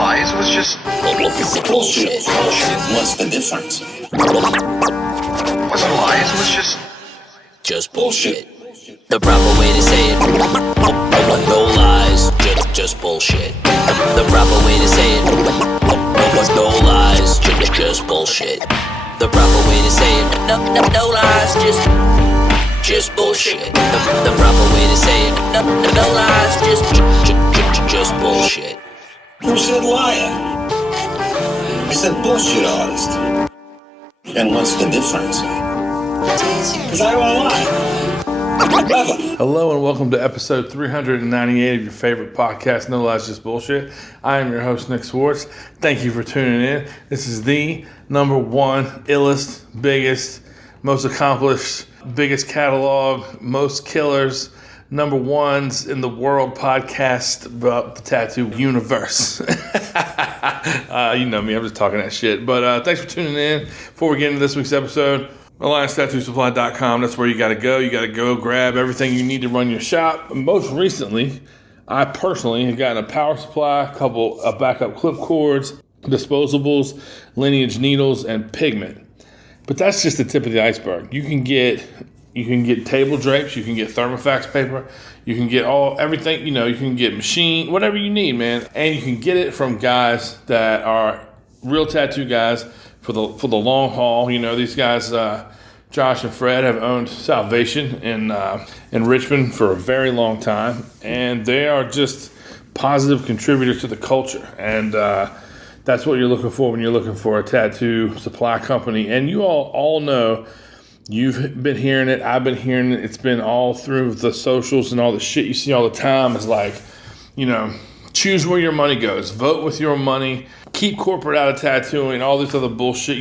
lies. It was just bullshit. What's the difference? It wasn't lies. It was just bullshit. The proper way to say it. No lies, just bullshit. The proper way to say it. No lies, just bullshit. The proper way to say it. No lies, just bullshit. The proper way to say it. No lies, just bullshit. Who said liar? I said bullshit artist. And what's the difference? Because I don't lie. Hello and welcome to episode 398 of your favorite podcast, No Lies, Just Bullshit. I am your host, Nick Swartz. Thank you for tuning in. This is the number one, illest, biggest, most accomplished, biggest catalog, most killers, number ones in the world podcast about the tattoo universe. You know me, I'm just talking that shit. But thanks for tuning in. Before we get into this week's episode, AllianceTattooSupply.com. That's where you got to go. You got to go grab everything you need to run your shop. Most recently, I personally have gotten a power supply, a backup clip cords, disposables, lineage needles, and pigment. But that's just the tip of the iceberg. You can get table drapes, you can get thermofax paper, you can get everything, you can get machine, whatever you need, man. And you can get it from guys that are real tattoo guys for the long haul. These guys, Josh and Fred, have owned Salvation in Richmond for a very long time, and they are just positive contributors to the culture. And that's what you're looking for when you're looking for a tattoo supply company. And you all know, you've been hearing it, I've been hearing it, it's been all through the socials and all the shit you see all the time. Is like, choose where your money goes, vote with your money, keep corporate out of tattooing, all this other bullshit.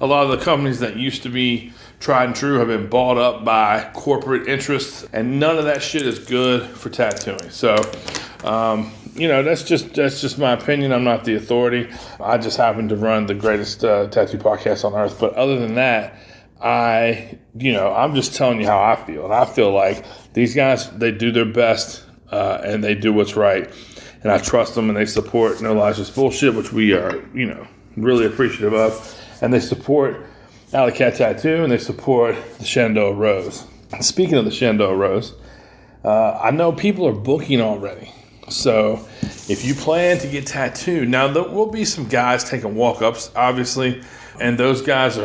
A lot of the companies that used to be tried and true have been bought up by corporate interests, and none of that shit is good for tattooing. So, that's just my opinion. I'm not the authority. I just happen to run the greatest tattoo podcast on earth. But other than that, I'm just telling you how I feel. And I feel like these guys, they do their best, and they do what's right. And I trust them, and they support No Lies, Just Bullshit, which we are, really appreciative of. And they support Alley Cat Tattoo, and they support the Shenandoah Rose. And speaking of the Shenandoah Rose, I know people are booking already. So if you plan to get tattooed, now there will be some guys taking walk-ups, obviously, and those guys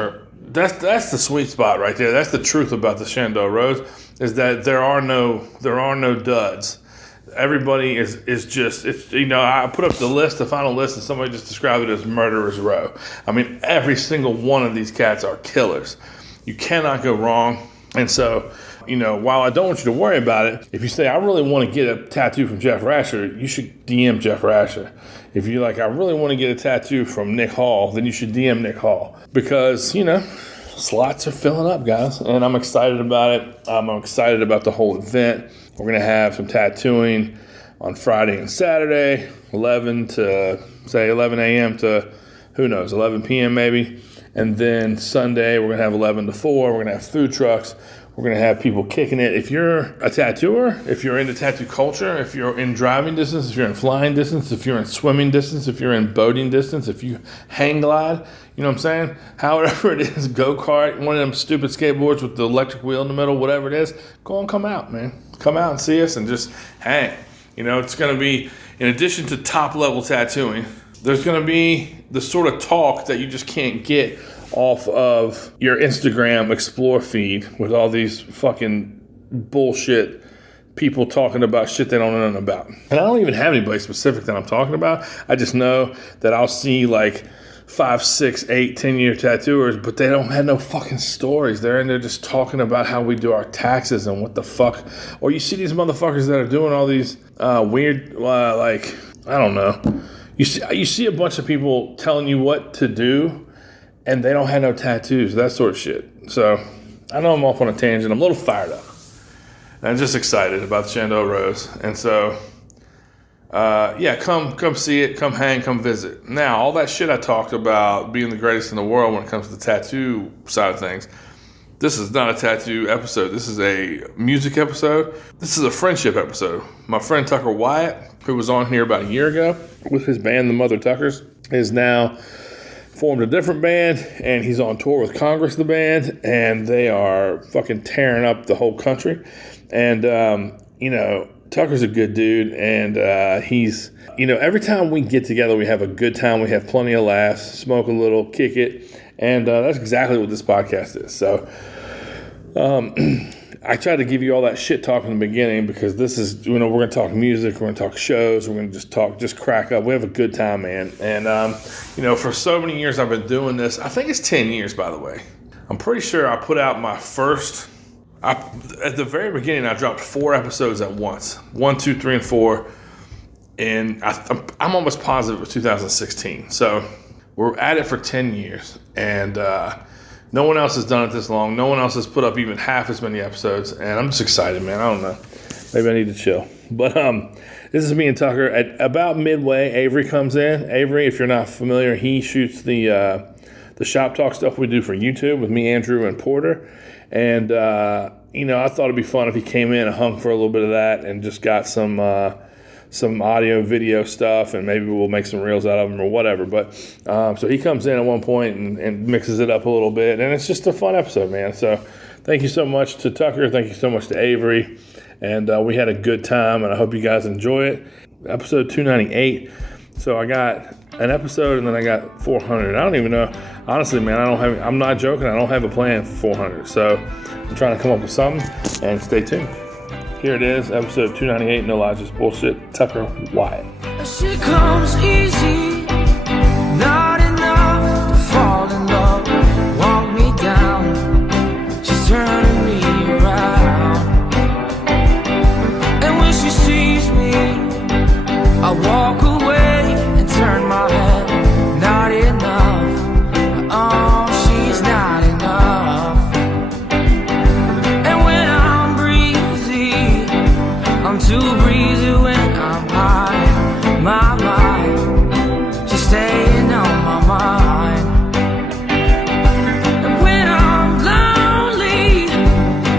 that's the sweet spot right there. That's the truth about the Shenandoah Rose, is that there are no duds. Everybody is just, I put up the final list, and somebody just described it as murderer's row. I mean, every single one of these cats are killers. You cannot go wrong. And so, while I don't want you to worry about it, if you say, I really want to get a tattoo from Jeff Rasher, you should DM Jeff Rasher. If you're like, I really want to get a tattoo from Nick Hall, then you should DM Nick Hall. Because, slots are filling up, guys. And I'm excited about it. I'm excited about the whole event. We're going to have some tattooing on Friday and Saturday, 11 a.m. to, 11 p.m. maybe. And then Sunday, we're going to have 11 to 4. We're going to have food trucks. We're going to have people kicking it. If you're a tattooer, if you're into tattoo culture, if you're in driving distance, if you're in flying distance, if you're in swimming distance, if you're in boating distance, if you hang glide, you know what I'm saying? However it is, go-kart, one of them stupid skateboards with the electric wheel in the middle, whatever it is, come out, man. Come out and see us and just hang. It's going to be, in addition to top-level tattooing, there's going to be the sort of talk that you just can't get off of your Instagram Explore feed with all these fucking bullshit people talking about shit they don't know nothing about. And I don't even have anybody specific that I'm talking about. I just know that I'll see like 5, 6, 8, 10-year tattooers, but they don't have no fucking stories. They're in there just talking about how we do our taxes and what the fuck. Or you see these motherfuckers that are doing all these weird, I don't know. You see a bunch of people telling you what to do, and they don't have no tattoos, that sort of shit. So I know I'm off on a tangent. I'm a little fired up. And I'm just excited about the Shenandoah Rose. And so, come see it, come hang, come visit. Now, all that shit I talked about being the greatest in the world when it comes to the tattoo side of things, this is not a tattoo episode. This is a music episode. This is a friendship episode. My friend Tucker Wyatt, who was on here about a year ago with his band, the Mother Tuckers, is now formed a different band, and he's on tour with Congress, the band, and they are fucking tearing up the whole country. And, Tucker's a good dude, and he's, every time we get together, we have a good time. We have plenty of laughs, smoke a little, kick it, and that's exactly what this podcast is. So I tried to give you all that shit talk in the beginning because this is, we're going to talk music, we're going to talk shows, we're going to just crack up. We have a good time, man. And, for so many years I've been doing this. I think it's 10 years, by the way. I'm pretty sure I put out my first... at the very beginning, I dropped 4 episodes at once. 1, 2, 3, and 4. And I'm almost positive it was 2016. So we're at it for 10 years. And no one else has done it this long. No one else has put up even half as many episodes. And I'm just excited, man. I don't know. Maybe I need to chill. But this is me and Tucker. At about midway, Avery comes in. Avery, if you're not familiar, he shoots the shop talk stuff we do for YouTube with me, Andrew, and Porter. And, I thought it'd be fun if he came in and hung for a little bit of that and just got some audio, video stuff, and maybe we'll make some reels out of them or whatever. But so he comes in at one point and mixes it up a little bit, and it's just a fun episode, man. So thank you so much to Tucker. Thank you so much to Avery. And we had a good time, and I hope you guys enjoy it. Episode 298. So I got an episode, and then I got 400. I don't even know. Honestly, man, I'm not joking. I don't have a plan for 400. So I'm trying to come up with something, and stay tuned. Here it is, episode 298, No Lies, Just Bullshit, Tucker Wyatt. Shit comes easy, not enough to fall in love. Walk me down, she's turning me around. And when she sees me, I walk away and turn my head. Not enough, oh, she's not enough. And when I'm breezy, I'm too breezy when I'm high. My mind, she's staying on my mind. And when I'm lonely,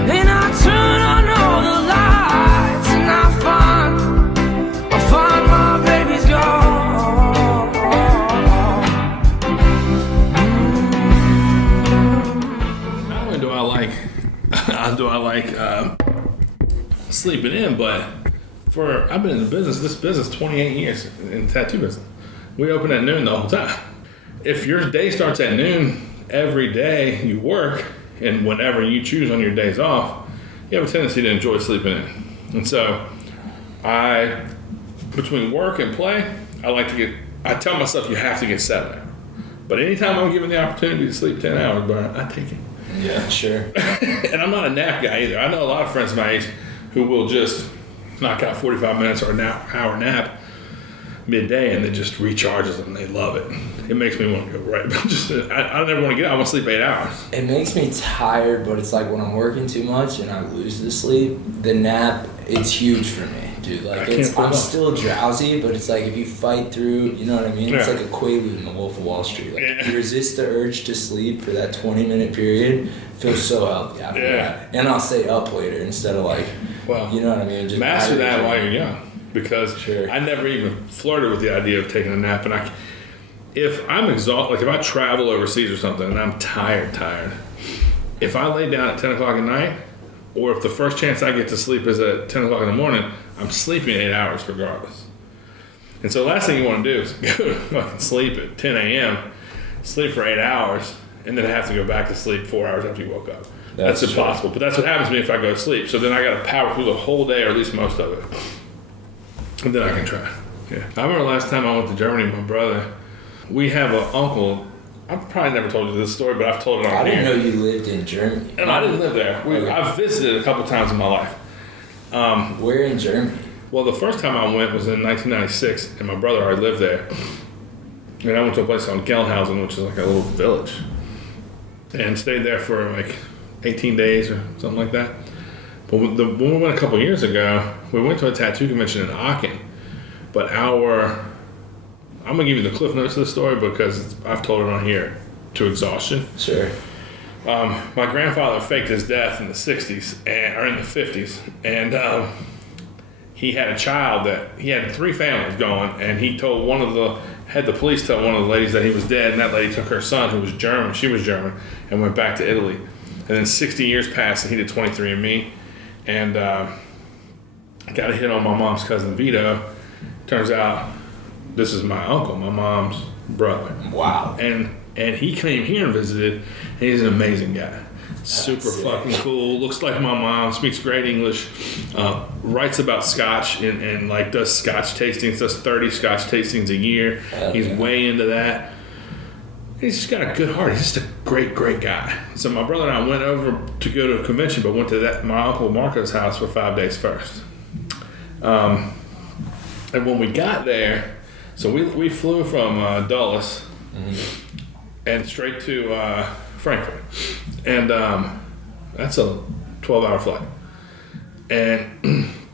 then I turn on all the lights, and I find my baby's gone. Not only do I like sleeping in, but I've been in this business 28 years in the tattoo business. We open at noon the whole time. If your day starts at noon every day you work, and whenever you choose on your days off, you have a tendency to enjoy sleeping in. And so between work and play, I tell myself you have to get 7. But anytime I'm given the opportunity to sleep 10 hours, but I take it. Yeah, sure. And I'm not a nap guy either. I know a lot of friends my age who will just knock out 45 minutes or an hour nap midday, and it just recharges them. They love it. It makes me want to go right. I never want to get out. I want to sleep 8 hours. It makes me tired, but it's like when I'm working too much and I lose the sleep, the nap, it's huge for me, dude. Like I'm still drowsy, but it's like if you fight through, you know what I mean? It's like a Quaalude in The Wolf of Wall Street. Like you resist the urge to sleep for that 20-minute period, feels so healthy after that. And I'll stay up later instead of like, you know what I mean? Just master that while you're young, because I never even flirted with the idea of taking a nap. And if I'm exhausted, like if I travel overseas or something and I'm tired, if I lay down at 10 o'clock at night, or if the first chance I get to sleep is at 10 o'clock in the morning, I'm sleeping 8 hours regardless. And so the last thing you want to do is go to fucking sleep at 10 a.m., sleep for 8 hours, and then have to go back to sleep 4 hours after you woke up. That's impossible. But that's what happens to me if I go to sleep. So then I got to power through the whole day, or at least most of it. And then I can try. Yeah. I remember last time I went to Germany with my brother, we have an uncle. I've probably never told you this story, but I've told it on here. I didn't know you lived in Germany. And I didn't live there. I've visited a couple times in my life. Where in Germany? Well, the first time I went was in 1996, and my brother already lived there. And I went to a place called Gelnhausen, which is like a little village, and stayed there for like 18 days or something like that. But when we went a couple years ago, we went to a tattoo convention in Aachen. But I'm going to give you the cliff notes of the story because I've told it on here to exhaustion. Sure. My grandfather faked his death in the 60s, or in the 50s, and he had a child that he had 3 families going, and he told had the police tell one of the ladies that he was dead, and that lady took her son, who was German, she was German, and went back to Italy. And then 60 years passed, and he did 23andMe, and got a hit on my mom's cousin Vito. Turns out this is my uncle, my mom's brother. Wow. And he came here and visited, and he's an amazing guy. Super fucking cool. Looks like my mom. Speaks great English. Writes about Scotch and like does Scotch tastings. Does 30 Scotch tastings a year. He's way into that. He's just got a good heart. He's just a great guy. So my brother and I went over to go to a convention, but went to my uncle Marco's house for 5 days first. And when we got there, so we flew from Dulles and straight to Frankfurt. And that's a 12-hour flight.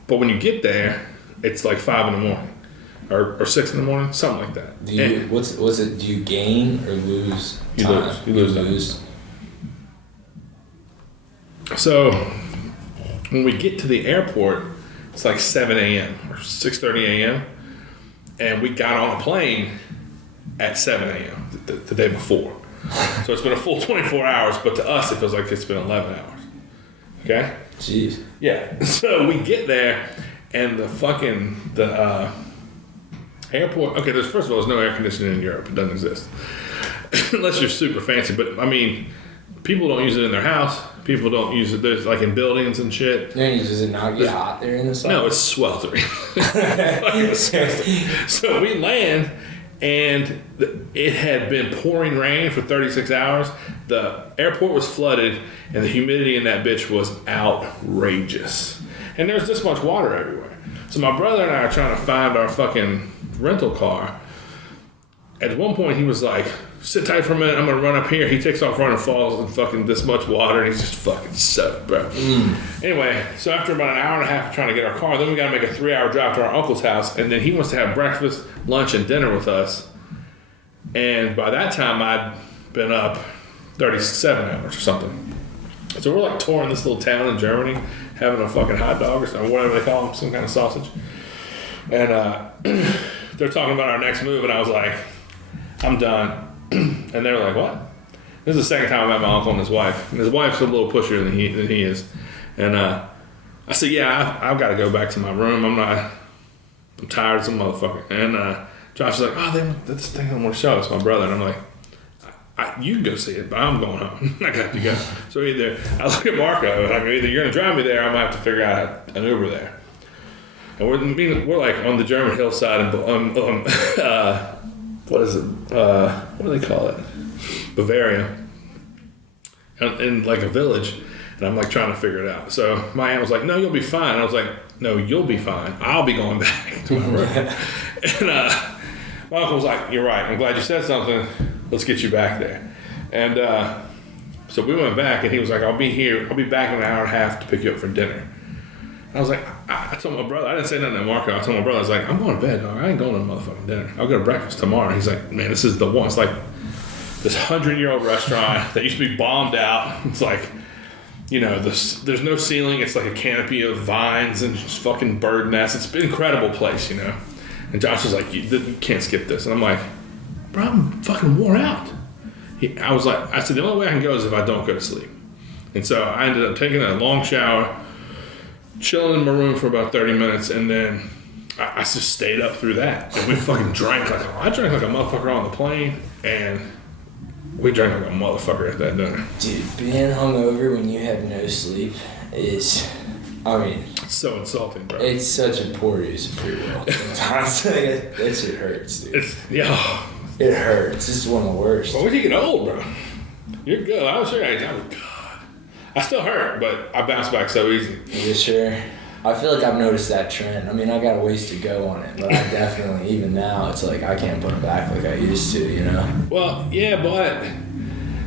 But when you get there, it's like 5 in the morning or 6 in the morning, something like that. Do you do you gain or lose time? You lose. So when we get to the airport, it's like 7 a.m. or 6:30 a.m. and we got on a plane at 7 a.m. the day before. So it's been a full 24 hours, but to us it feels like it's been 11 hours. Okay? Jeez. Yeah. So we get there, and the airport. Okay, first of all, there's no air conditioning in Europe. It doesn't exist unless you're super fancy. But I mean, people don't use it in their house. People don't use it. There's like in buildings and shit. Does it not get hot there in the summer? No, it's sweltering. So we land. And it had been pouring rain for 36 hours. The airport was flooded, and the humidity in that bitch was outrageous. And there's this much water everywhere. So my brother and I are trying to find our fucking rental car. At one point, he was like, sit tight for a minute, I'm going to run up here. He takes off running, falls in fucking this much water, and he's just fucking soaked, bro. Anyway, so after about an hour and a half of trying to get our car, then we got to make a 3-hour drive to our uncle's house, and then he wants to have breakfast, lunch, and dinner with us. And by that time, I'd been up 37 hours or something. So we're like touring this little town in Germany, having a fucking hot dog or whatever they call them, some kind of sausage. And they're talking about our next move, and I was like, I'm done. And they were like, what? This is the second time I met my uncle and his wife. And his wife's a little pushier than he is. And I said, yeah, I've got to go back to my room. I'm tired of some motherfucker. And Josh was like, oh, this thing don't want to show us, my brother. And I'm like, you can go see it, but I'm going home. I got to go. So I look at Marco, and I go, either you're going to drive me there, I'm going to have to figure out an Uber there. And we're like on the German hillside and what is it? What do they call it? Bavaria. In like a village. And I'm like trying to figure it out. So my aunt was like, no, you'll be fine. And I was like, no, you'll be fine. I'll be going back to my room. And my uncle was like, you're right. I'm glad you said something. Let's get you back there. And so we went back, and he was like, I'll be back in an hour and a half to pick you up for dinner. And I was like, I told my brother, I didn't say nothing to Marco. I told my brother, I was like, I'm going to bed, dog. I ain't going to motherfucking dinner. I'll go to breakfast tomorrow. He's like, man, this is the one. It's like this 100-year-old restaurant that used to be bombed out. It's like, you know, there's no ceiling. It's like a canopy of vines and just fucking bird nests. It's an incredible place, you know. And Josh was like, you can't skip this. And I'm like, bro, I'm fucking wore out. I said, the only way I can go is if I don't go to sleep. And so I ended up taking a long shower, chilling in my room for about 30 minutes, and then I just stayed up through that. And we fucking drank I drank like a motherfucker on the plane, and we drank like a motherfucker at that dinner. Dude, being hungover when you have no sleep is, it's so insulting, bro. It's such a poor use of free will. Sometimes that shit hurts, dude. It hurts. It's one of the worst. But when you get old, bro, you're good. I was sure God. I still hurt, but I bounce back so easy. You sure? I feel like I've noticed that trend. I mean, I got a ways to go on it, but I definitely, even now, it's like I can't put it back like I used to, you know? Well, yeah, but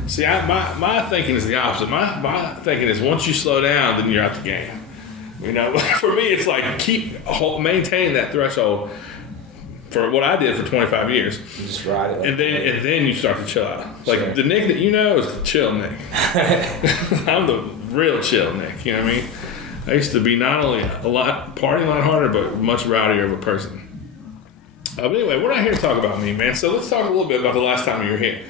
see, my thinking is the opposite. My thinking is once you slow down, then you're out the game. You know, for me, it's like maintain that threshold for what I did for 25 years. You just ride it. And then you start to chill out. Like the Nick that you know is the chill Nick. I'm the real chill Nick, you know what I mean? I used to be not only partying a lot harder, but much rowdier of a person. But anyway, we're not here to talk about me, man. So let's talk a little bit about the last time you were here.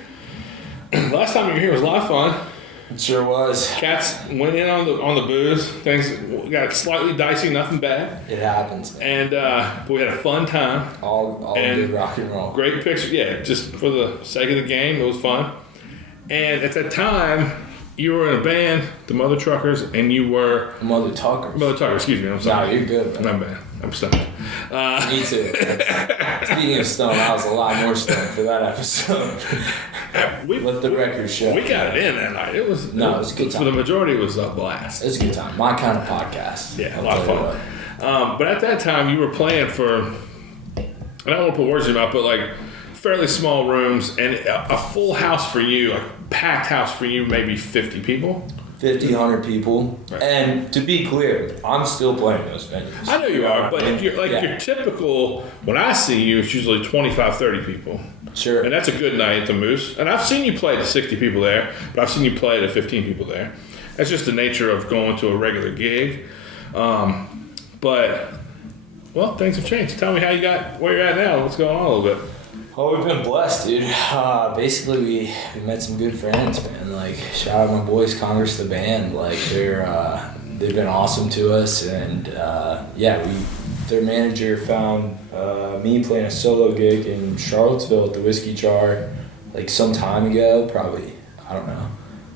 Last time you were here was a lot of fun. It sure was. Cats went in on the booze. Things got slightly dicey, nothing bad. It happens, man. And we had a fun time. All good rock and roll. Great picture. Yeah, just for the sake of the game, it was fun. And at that time, you were in a band, the Mother Truckers, and you were... Mother Tucker. Mother Tucker, excuse me. I'm sorry. No, you're good, man. I'm bad. I'm stoned. Me too. Speaking of stoned, I was a lot more stoned for that episode. Let the record show. We got it in that night. It was a good time. For the majority, it was a blast. It was a good time. My kind of podcast. Yeah, a lot of fun. But at that time, you were playing for, and I don't want to put words in your mouth, but like fairly small rooms and a full house for you, like packed house for you, maybe 50 people. 50, 100 people. Right. And to be clear, I'm still playing those venues. I know you are, but if you're your typical, when I see you, it's usually 25, 30 people. Sure. And that's a good night at the Moose. And I've seen you play to 60 people there, but I've seen you play to 15 people there. That's just the nature of going to a regular gig. But, well, things have changed. Tell me how you got where you're at now. What's going on a little bit? Oh, we've been blessed, dude. Basically, we met some good friends, man. Like, shout out my boys, Congress the band. Like, they've been awesome to us, and their manager found me playing a solo gig in Charlottesville at the Whiskey Jar, like some time ago, probably, I don't know,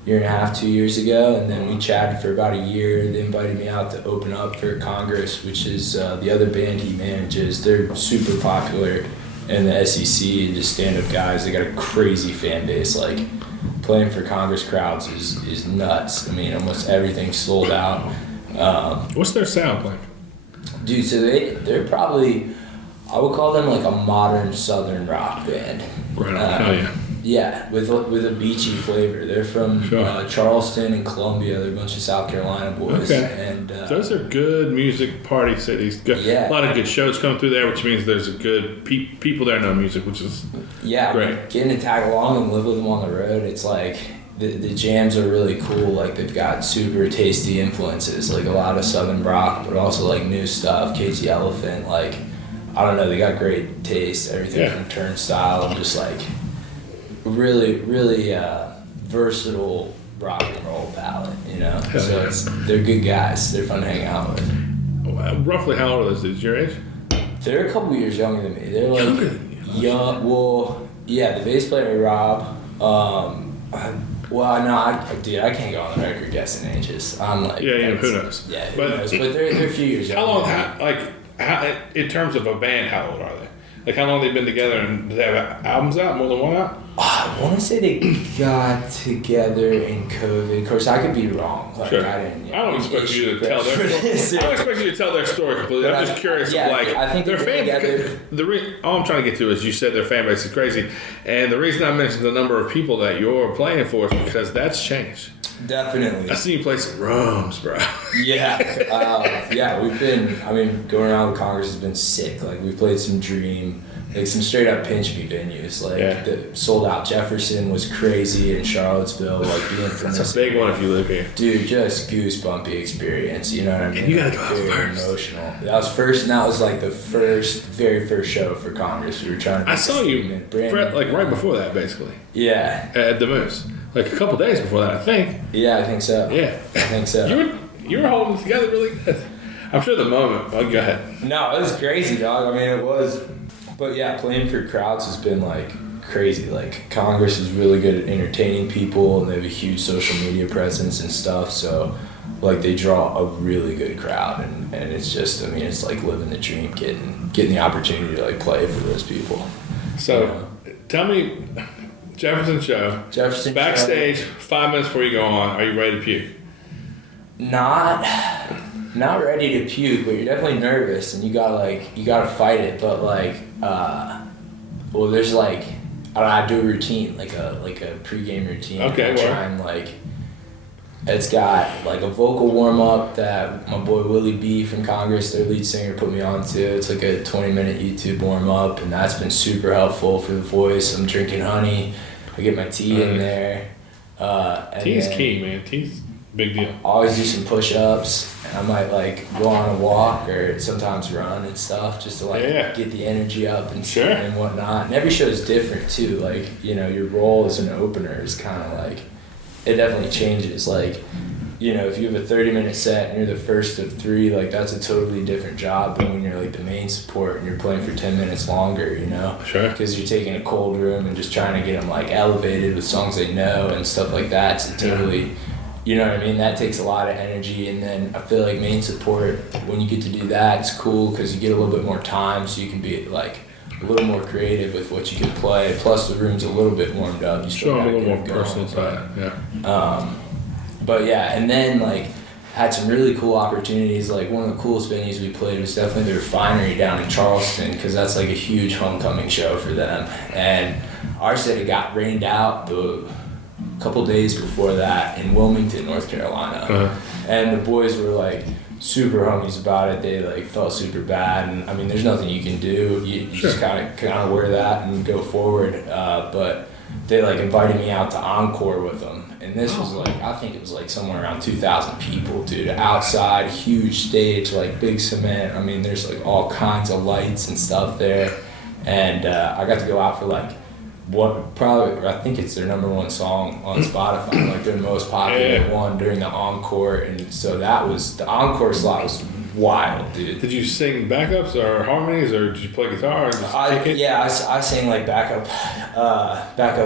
year and a half, 2 years ago, and then we chatted for about a year. They invited me out to open up for Congress, which is the other band he manages. They're super popular in the SEC and just stand-up guys. They got a crazy fan base. Like, playing for Congress crowds is nuts. I mean, almost everything's sold out. What's their sound like? Dude, so they're probably, I would call them like a modern Southern rock band. Right on, hell yeah. Yeah, with a beachy flavor. They're from Charleston and Columbia. They're a bunch of South Carolina boys. Okay. And those are good music party cities. A lot of good shows come through there, which means there's a good people there know music, which is great. Getting to tag along and live with them on the road, it's like the jams are really cool. Like, they've got super tasty influences, like a lot of Southern rock, but also like new stuff. Casey Elephant, like, I don't know, they got great taste. Everything from Turnstile, just like really, really versatile rock and roll palette, you know? They're good guys. They're fun to hang out with. Roughly how old are those dudes? Your age? They're a couple years younger than me. They're like young. Well, yeah, the bass player, Rob. Well, no, I can't go on the record guessing ages. I'm like, who knows? Yeah, who knows? But they're a few years younger. How in terms of a band, how old are they? Like, how long have they been together, and do they have albums out, more than one out? I want to say they got together in COVID. Of course, I could be wrong. Like, sure. I don't expect you to tell their story. I don't expect you to tell their story completely. I'm just curious. I think their fan. All I'm trying to get to is you said their fan base is crazy, and the reason I mentioned the number of people that you're playing for is because that's changed. Definitely. I see you play some rooms, bro. Yeah. We've been, going around with Congress has been sick. Like, we played some Dream, like some straight up pinch me venues. Like, the sold out Jefferson was crazy in Charlottesville. Like, being from That's a big one if you live here. Dude, just goosebumpy experience. You know what I mean? And you gotta go out first. Emotional. That was first, and that was like the very first show for Congress. We were trying to. I saw you, right before that, basically. Yeah. At the Moose. Like a couple days before that, I think. Yeah, I think so. Yeah. I think so. You were holding it together really good. I'm sure the moment. Oh, go ahead. No, it was crazy, dog. It was. But yeah, playing for crowds has been like crazy. Like, Congress is really good at entertaining people, and they have a huge social media presence and stuff. So, like, they draw a really good crowd, and it's just, it's like living the dream, getting the opportunity to like play for those people. So, tell me. Jefferson show. Backstage, 5 minutes before you go on, are you ready to puke? Not ready to puke, but you're definitely nervous, and you gotta fight it. But there's like, I do a routine, like a pregame routine. Okay. It's got like a vocal warm up that my boy Willie B from Congress, their lead singer, put me on to. It's like a 20-minute YouTube warm up, and that's been super helpful for the voice. I'm drinking honey. I get my tea in there. Tea is key, man. Big deal. I always do some push-ups, and I might like go on a walk or sometimes run and stuff just to like get the energy up and and whatnot. And every show is different too. Like, you know, your role as an opener is kind of like, it definitely changes. Like, you know, if you have a 30-minute set and you're the first of 3, like that's a totally different job than when you're like the main support and you're playing for 10 minutes longer, you know? Sure. Because you're taking a cold room and just trying to get them like elevated with songs they know and stuff like that. It's totally, you know what I mean? That takes a lot of energy. And then I feel like main support, when you get to do that, it's cool because you get a little bit more time, so you can be like a little more creative with what you can play. Plus the room's a little bit warmed up. You still Sure, a gotta little get more them going, personal side. Yeah. But yeah, and then like had some really cool opportunities. Like one of the coolest venues we played was definitely the Refinery down in Charleston, because that's like a huge homecoming show for them. And our set had got rained out the couple days before that in Wilmington, North Carolina. And the boys were like super homies about it. They like felt super bad, and I mean there's nothing you can do. You just kind of wear that and go forward. But they like invited me out to encore with them. And this was like, I think it was like somewhere around 2,000 people, dude. Outside, huge stage, like big cement. I mean, there's like all kinds of lights and stuff there. And I got to go out for like, I think it's their #1 song on Spotify, like their most popular one during the encore. And so the encore slot was wild, dude. Did you sing backups or harmonies, or did you play guitar? I sang like backup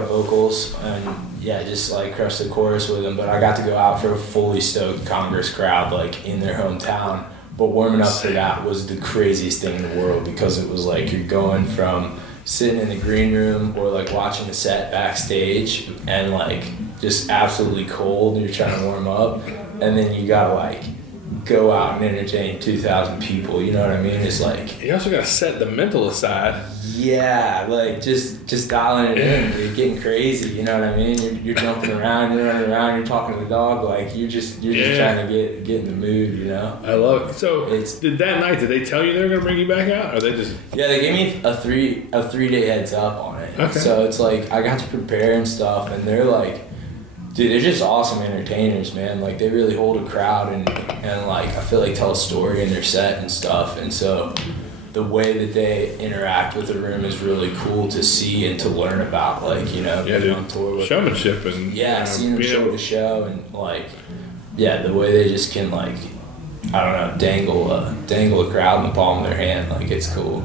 vocals, and just like crush the chorus with them. But I got to go out for a fully stoked Congress crowd, like in their hometown. But warming up for that was the craziest thing in the world, because it was like you're going from sitting in the green room or like watching the set backstage and like just absolutely cold and you're trying to warm up, and then you gotta like go out and entertain 2,000 people, you know what I mean? It's like you also gotta set the mental aside. Yeah, like just dialing it in, dude, getting crazy, you know what I mean? You're jumping around, you're running around, you're talking to the dog, like you're just trying to get in the mood, you know? I love it. So did they tell you they were gonna bring you back out, or they just? Yeah, they gave me a 3-day heads up on it. Okay. So it's like I got to prepare and stuff, and they're like, dude, they're just awesome entertainers, man. Like they really hold a crowd and like I feel like tell a story in their set and stuff. And so the way that they interact with the room is really cool to see and to learn about. Like, you know, being on tour with showmanship and seeing them show to show, and like the way they just can like, I don't know, dangle a crowd in the palm of their hand. Like it's cool.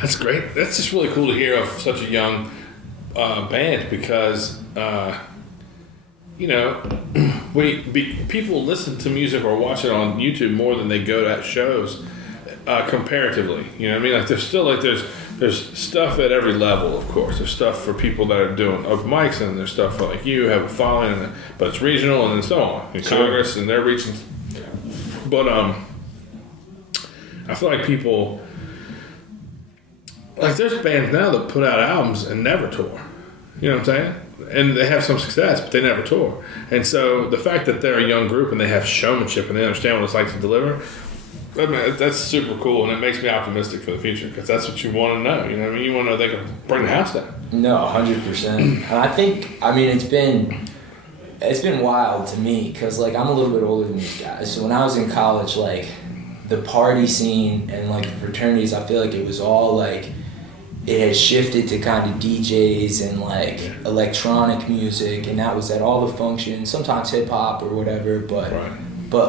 That's great. That's just really cool to hear of such a young band, because you know, people listen to music or watch it on YouTube more than they go to shows, comparatively. You know what I mean? Like there's still like there's stuff at every level, of course. There's stuff for people that are doing open mics, and there's stuff for like you have a following, but it's regional and so on. In Congress and their regions. But I feel like people, like there's bands now that put out albums and never tour. You know what I'm saying? And they have some success, but they never tour. And so the fact that they're a young group and they have showmanship and they understand what it's like to deliver, I mean, that's super cool, and it makes me optimistic for the future, because that's what you want to know. You know what I mean? You want to know they can bring the house down. No, 100%. And I think, I mean, it's been wild to me, because like I'm a little bit older than these guys. So when I was in college, like the party scene and like the fraternities, I feel like it was all like, it had shifted to kind of DJs and like electronic music, and that was at all the functions, sometimes hip hop or whatever, but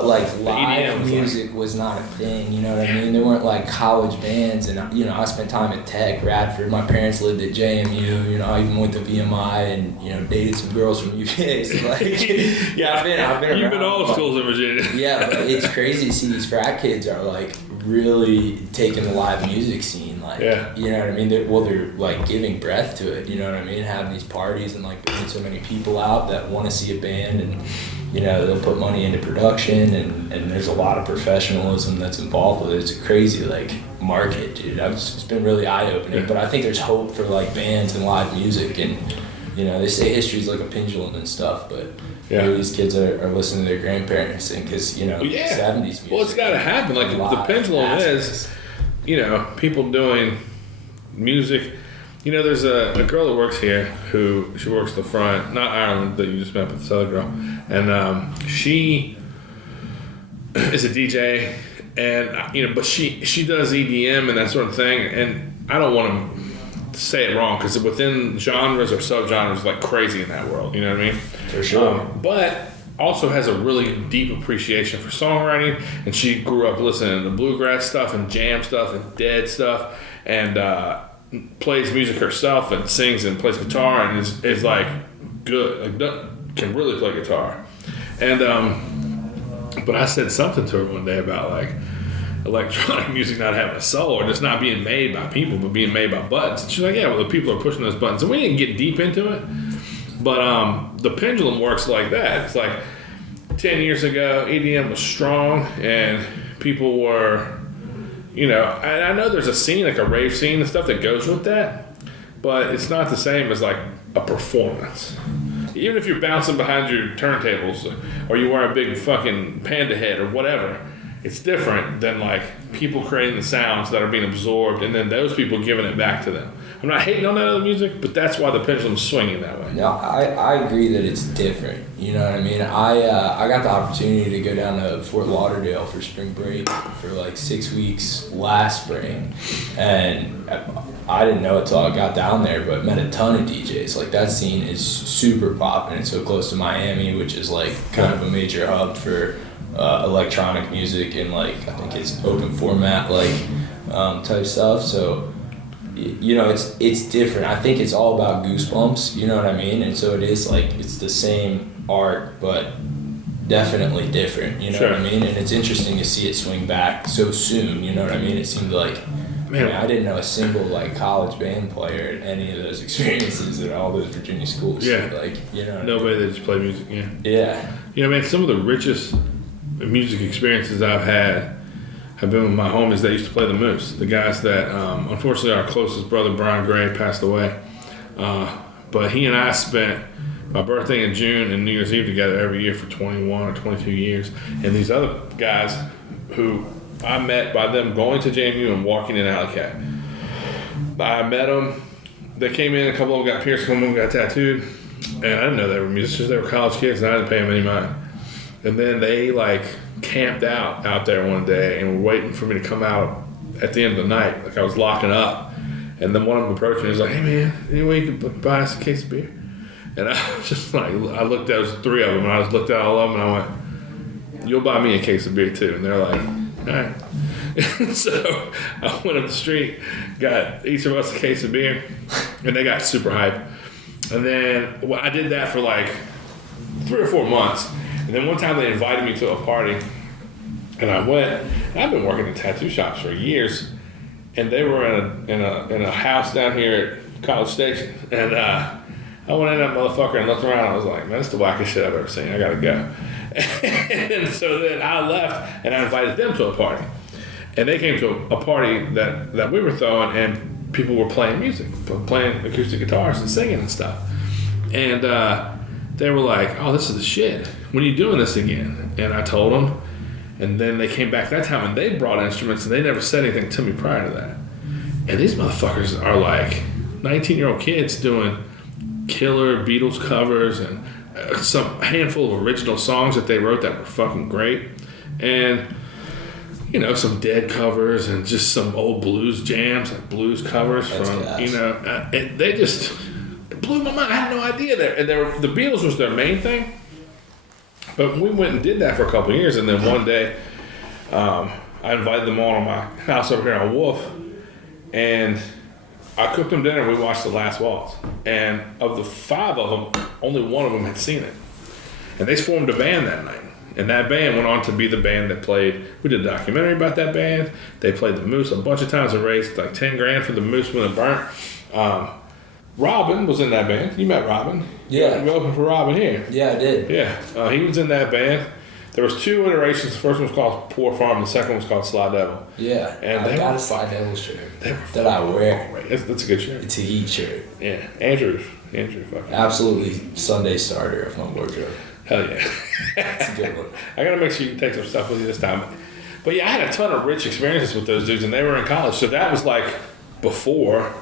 like live music was not a thing, you know what I mean? There weren't like college bands, and you know, I spent time at Tech, Radford, my parents lived at JMU, you know, I even went to VMI and, you know, dated some girls from UVA, so like, I've been around. You've been all schools in Virginia. Yeah, but it's crazy to see these frat kids are like really taking the live music scene, like, you know what I mean? They're like giving breath to it, you know what I mean? Having these parties and like bringing so many people out that want to see a band, and you know, they'll put money into production, and there's a lot of professionalism that's involved with it. It's a crazy like market, dude. It's been really eye-opening, but I think there's hope for like bands and live music, and you know, they say history's like a pendulum and stuff, but maybe these kids are listening to their grandparents, and because, you know, 70s music. Well, it's got to happen. Like the pendulum is, you know, people doing music You know, there's a girl that works here she works the front, not Ireland that you just met, but this other girl, and she is a DJ, and you know, but she does EDM and that sort of thing, and I don't want to say it wrong because within genres or subgenres, like crazy in that world, you know what I mean? For sure. But also has a really deep appreciation for songwriting, and she grew up listening to bluegrass stuff and jam stuff and dead stuff, and plays music herself and sings and plays guitar and is like good, like, can really play guitar. And but I said something to her one day about like electronic music not having a soul or just not being made by people but being made by buttons. And she's like, yeah, well, the people are pushing those buttons. And we didn't get deep into it, but the pendulum works like that. It's like 10 years ago, EDM was strong and people were, you know, and I know there's a scene, like a rave scene and stuff that goes with that, but it's not the same as like a performance. Even if you're bouncing behind your turntables or you wear a big fucking panda head or whatever, it's different than like people creating the sounds that are being absorbed and then those people giving it back to them. I'm not hating on that other music, but that's why the pendulum's swinging that way. No, I agree that it's different. You know what I mean? I got the opportunity to go down to Fort Lauderdale for spring break for like 6 weeks last spring, and I didn't know it till I got down there, but met a ton of DJs. Like that scene is super poppin'. It's so close to Miami, which is like kind of a major hub for electronic music and like I think it's open format like type stuff. So you know, it's different. I think it's all about goosebumps, you know what I mean? And so it is like, it's the same art, but definitely different, you know what I mean? And it's interesting to see it swing back so soon, you know what I mean? It seemed like, man, I didn't know a single like college band player at any of those experiences at all those Virginia schools. Yeah. So, like, you know. Nobody that just play music, yeah. Yeah. You know, man, some of the richest music experiences I've had have been with my homies that used to play the Moose. The guys that, unfortunately, our closest brother, Brian Gray, passed away. But he and I spent my birthday in June and New Year's Eve together every year for 21 or 22 years. And these other guys who I met by them going to JMU and walking in Alley Cat. I met them. They came in, a couple of them got pierced, a couple of them got tattooed. And I didn't know they were musicians. They were college kids, and I didn't pay them any mind. And then they, like, camped out there one day and were waiting for me to come out at the end of the night. Like, I was locking up. And then one of them approached me and was like, hey, man, any way you could buy us a case of beer? And I was just like, I looked at, there was three of them, and I just looked at all of them, and I went, you'll buy me a case of beer, too. And they're like, all right. So I went up the street, got each of us a case of beer, and they got super hyped. And then I did that for like 3 or 4 months. And then one time they invited me to a party, and I went. And I've been working in tattoo shops for years, and they were in a house down here at College Station. And I went in that motherfucker and looked around. And I was like, man, that's the wackest shit I've ever seen. I gotta go. And so then I left, and I invited them to a party. And they came to a party that we were throwing, and people were playing music, playing acoustic guitars and singing and stuff. And they were like, oh, this is the shit. When are you doing this again? And I told them. And then they came back that time, and they brought instruments, and they never said anything to me prior to that. And these motherfuckers are like 19-year-old kids doing killer Beatles covers and some handful of original songs that they wrote that were fucking great. And, you know, some Dead covers and just some old blues jams, like blues covers from, you know, they just blew my mind. I had no idea that. And the Beatles was their main thing. But we went and did that for a couple of years, and then one day I invited them all to my house over here on Wolf, and I cooked them dinner. We watched The Last Waltz, and of the 5 of them, only one of them had seen it. And they formed a band that night, and that band went on to be the band that played. We did a documentary about that band. They played the Moose a bunch of times and raised like $10,000 for the Moose when it burnt. Robin was in that band. You met Robin. Yeah. We opened for Robin here. Yeah, I did. Yeah. He was in that band. There was 2 iterations. The first one was called Poor Farm. The second one was called Sly Devil. Yeah. And I got a Sly Devil shirt that I wear. That's a good shirt. It's a heat shirt. Yeah. Andrew fucking. Absolutely Sunday starter of my wardrobe. Hell yeah. It's a good one. I got to make sure you take some stuff with you this time. But yeah, I had a ton of rich experiences with those dudes, and they were in college. So that was like before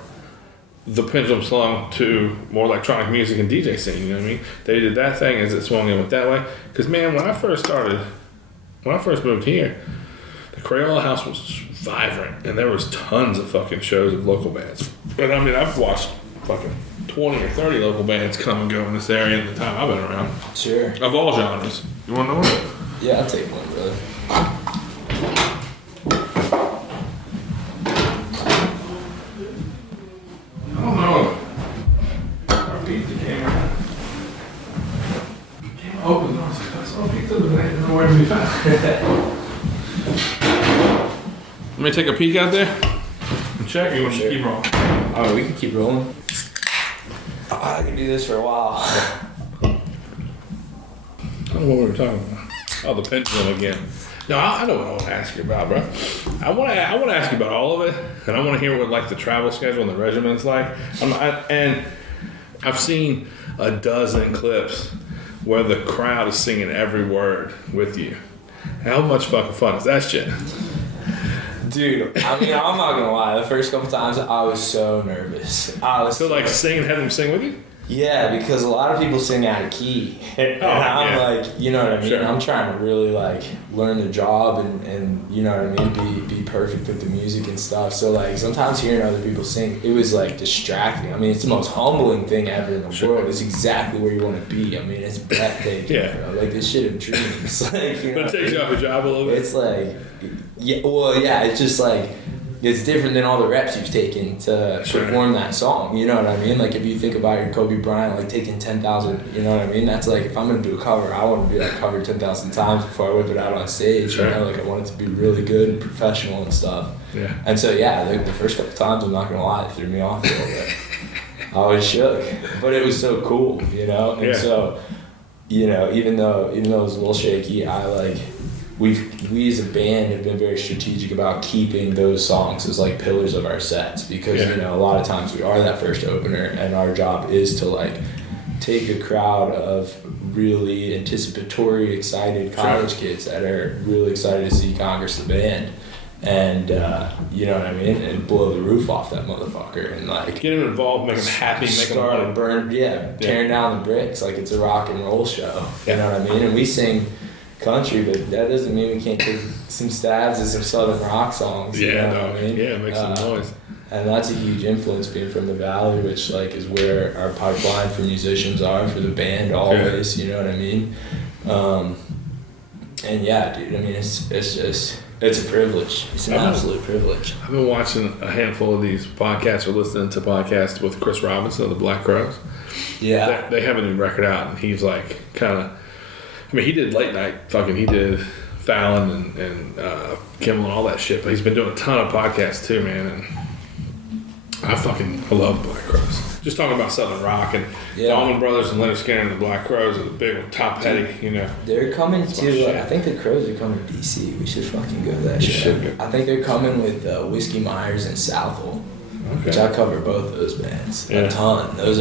the pendulum swung to more electronic music and DJ scene, you know what I mean? They did that thing as it swung and went that way. Because, man, when I first moved here, the Crayola House was vibrant, and there was tons of fucking shows of local bands. And I mean, I've watched fucking 20 or 30 local bands come and go in this area in the time I've been around. Sure. Of all genres. You want to know one? Yeah, I'll take one, brother. I don't know. Our pizza came out. Open doors. I saw pizza, but I didn't know where to be found. Let me take a peek out there and check. You want to keep rolling? Oh, we can keep rolling. Oh, I can do this for a while. I don't know what we were talking about. Oh, the pendulum again. No, I know what I want to ask you about, bro. I want to ask you about all of it, and I want to hear what like the travel schedule and the regiment's like. And I've seen a dozen clips where the crowd is singing every word with you. How much fucking fun is that shit? Dude, I mean, I'm not gonna lie. The first couple times, I was so nervous. So like singing, having them sing with you? Yeah, because a lot of people sing out of key. And I'm like, you know what I mean? Sure. I'm trying to really like learn the job and you know what I mean? Be perfect with the music and stuff. So like sometimes hearing other people sing, it was like distracting. I mean, it's the most humbling thing ever in the world. It's exactly where you want to be. I mean, it's breathtaking. Yeah. Bro. Like this shit of dreams. Like, you know, But it takes you off your job a little bit. it's like, yeah, well, yeah, it's just like, it's different than all the reps you've taken to perform that song. You know what I mean? Like if you think about your Kobe Bryant, like taking 10,000, you know what I mean? That's like, if I'm going to do a cover, I want to be like covered 10,000 times before I whip it out on stage. Sure. You know, like I want it to be really good and professional and stuff. Yeah. And so, yeah, the first couple times, I'm not going to lie, it threw me off a little bit. I was shook, but it was so cool, you know? And so, you know, even though it was a little shaky, I like, we as a band have been very strategic about keeping those songs as like pillars of our sets because you know a lot of times we are that first opener and our job is to like take a crowd of really anticipatory excited college kids that are really excited to see Congress the band and you know what I mean and blow the roof off that motherfucker and like get them involved, make them happy, make them start fun. and burn tearing down the bricks like it's a rock and roll show. You know what I mean? And we sing country, but that doesn't mean we can't take some stabs at some southern rock songs. You know what I mean? Yeah, make some noise. And that's a huge influence being from the Valley, which like is where our pipeline for musicians are for the band always. You know what I mean? And yeah, dude. I mean, it's a privilege. It's an absolute privilege. I've been watching a handful of these podcasts or listening to podcasts with Chris Robinson of the Black Crowes. Yeah, they have a new record out, and he's like kind of. I mean, he did late night he did Fallon and Kimmel and all that shit, but he's been doing a ton of podcasts too, man, and I love Black Crowes. Just talking about Southern rock and the Allman Brothers and Leonard Skinner and the Black Crowes are the big one, top heavy, you know. They're coming to, I think the Crowes are coming to DC. We should fucking go to that shit. I think they're coming with Whiskey Myers and Southall, which I cover both those bands a ton. Those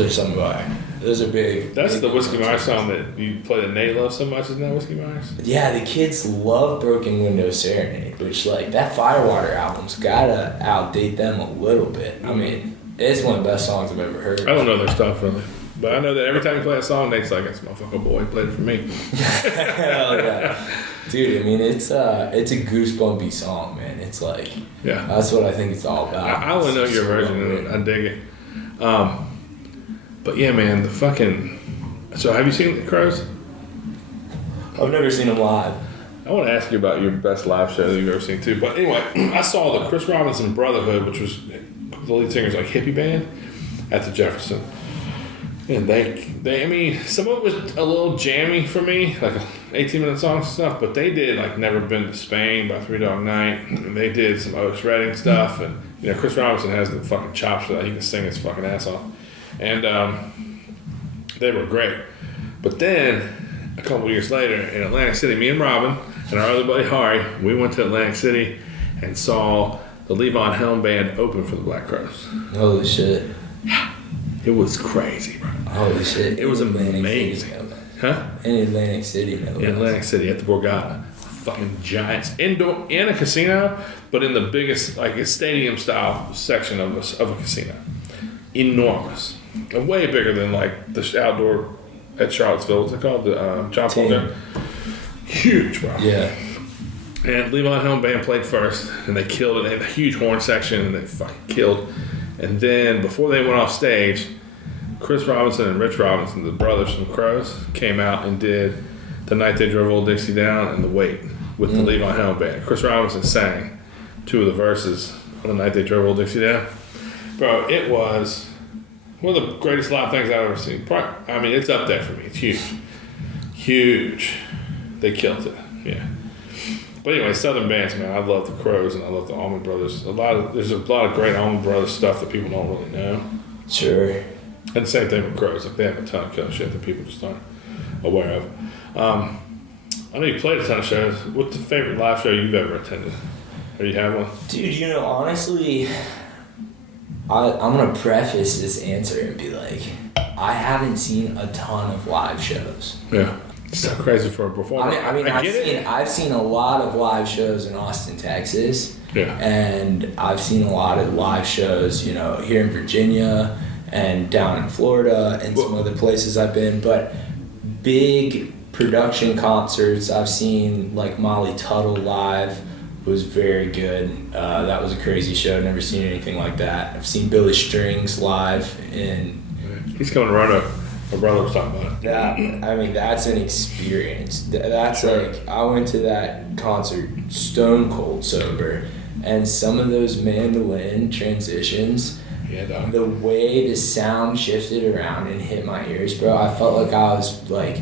are big. That's big the Whiskey Myers song that you play that Nate loves so much, isn't that Whiskey Myers? Yeah, the kids love Broken Window Serenade, which like that Firewater album's gotta outdate them a little bit. I mean, it's one of the best songs I've ever heard. I don't know their stuff really, but I know that every time you play a song, Nate's like, "That's motherfucker boy played it for me." Hell yeah, dude. I mean, it's a goosebumpy song, man. It's like that's what I think it's all about. I only know your version, and I dig it. But yeah, man, the fucking. So, have you seen the Crowes? I've never seen them live. I want to ask you about your best live show that you've ever seen too. But anyway, I saw the Chris Robinson Brotherhood, which was the lead singer's like hippie band, at the Jefferson. And they I mean, some of it was a little jammy for me, like 18-minute songs and stuff, but they did like Never Been to Spain by Three Dog Night, and they did some Otis Redding stuff, and you know, Chris Robinson has the fucking chops for that. He can sing his fucking ass off. And they were great. But then, a couple years later, in Atlantic City, me and Robin and our other buddy Hari, we went to Atlantic City and saw the Levon Helm Band open for the Black Crowes. Holy shit. It was crazy, bro. Holy shit. It was amazing. Huh? In Atlantic City, no. In Atlantic City, at the Borgata. Fucking giants. Indoor, in a casino, but in the biggest, like a stadium-style section of a casino. enormous. Way bigger than like the outdoor at Charlottesville. What's it called? The John Paul Jones. Huge, bro. Yeah. And Levon Helm Band played first, and they killed it. They had a huge horn section, and they fucking killed. And then before they went off stage, Chris Robinson and Rich Robinson, the brothers from Crows, came out and did The Night They Drove Old Dixie Down and The Wait with the Levon Helm Band. Chris Robinson sang 2 of the verses on The Night They Drove Old Dixie Down. Bro, it was one of the greatest live things I've ever seen. I mean, it's up there for me. It's huge. Huge. They killed it. Yeah. But anyway, Southern bands, man. I love the Crows and I love the Allman Brothers. There's a lot of great Allman Brothers stuff that people don't really know. Sure. And the same thing with Crows. Like, they have a ton of killer shit that people just aren't aware of. I know you played a ton of shows. What's the favorite live show you've ever attended? Or you have one? Dude, you know, honestly, I'm going to preface this answer and be like, I haven't seen a ton of live shows. Yeah. It's so crazy for a performer. I've seen a lot of live shows in Austin, Texas. Yeah. And I've seen a lot of live shows, you know, here in Virginia and down in Florida and some other places I've been. But big production concerts, I've seen like Molly Tuttle live was very good. That was a crazy show. Never seen anything like that. I've seen Billy Strings live in. He's coming to Roanoke. My brother was talking about it. Yeah, I mean, that's an experience. That's like, I went to that concert stone cold sober, and some of those mandolin transitions, the way the sound shifted around and hit my ears, bro, I felt like I was like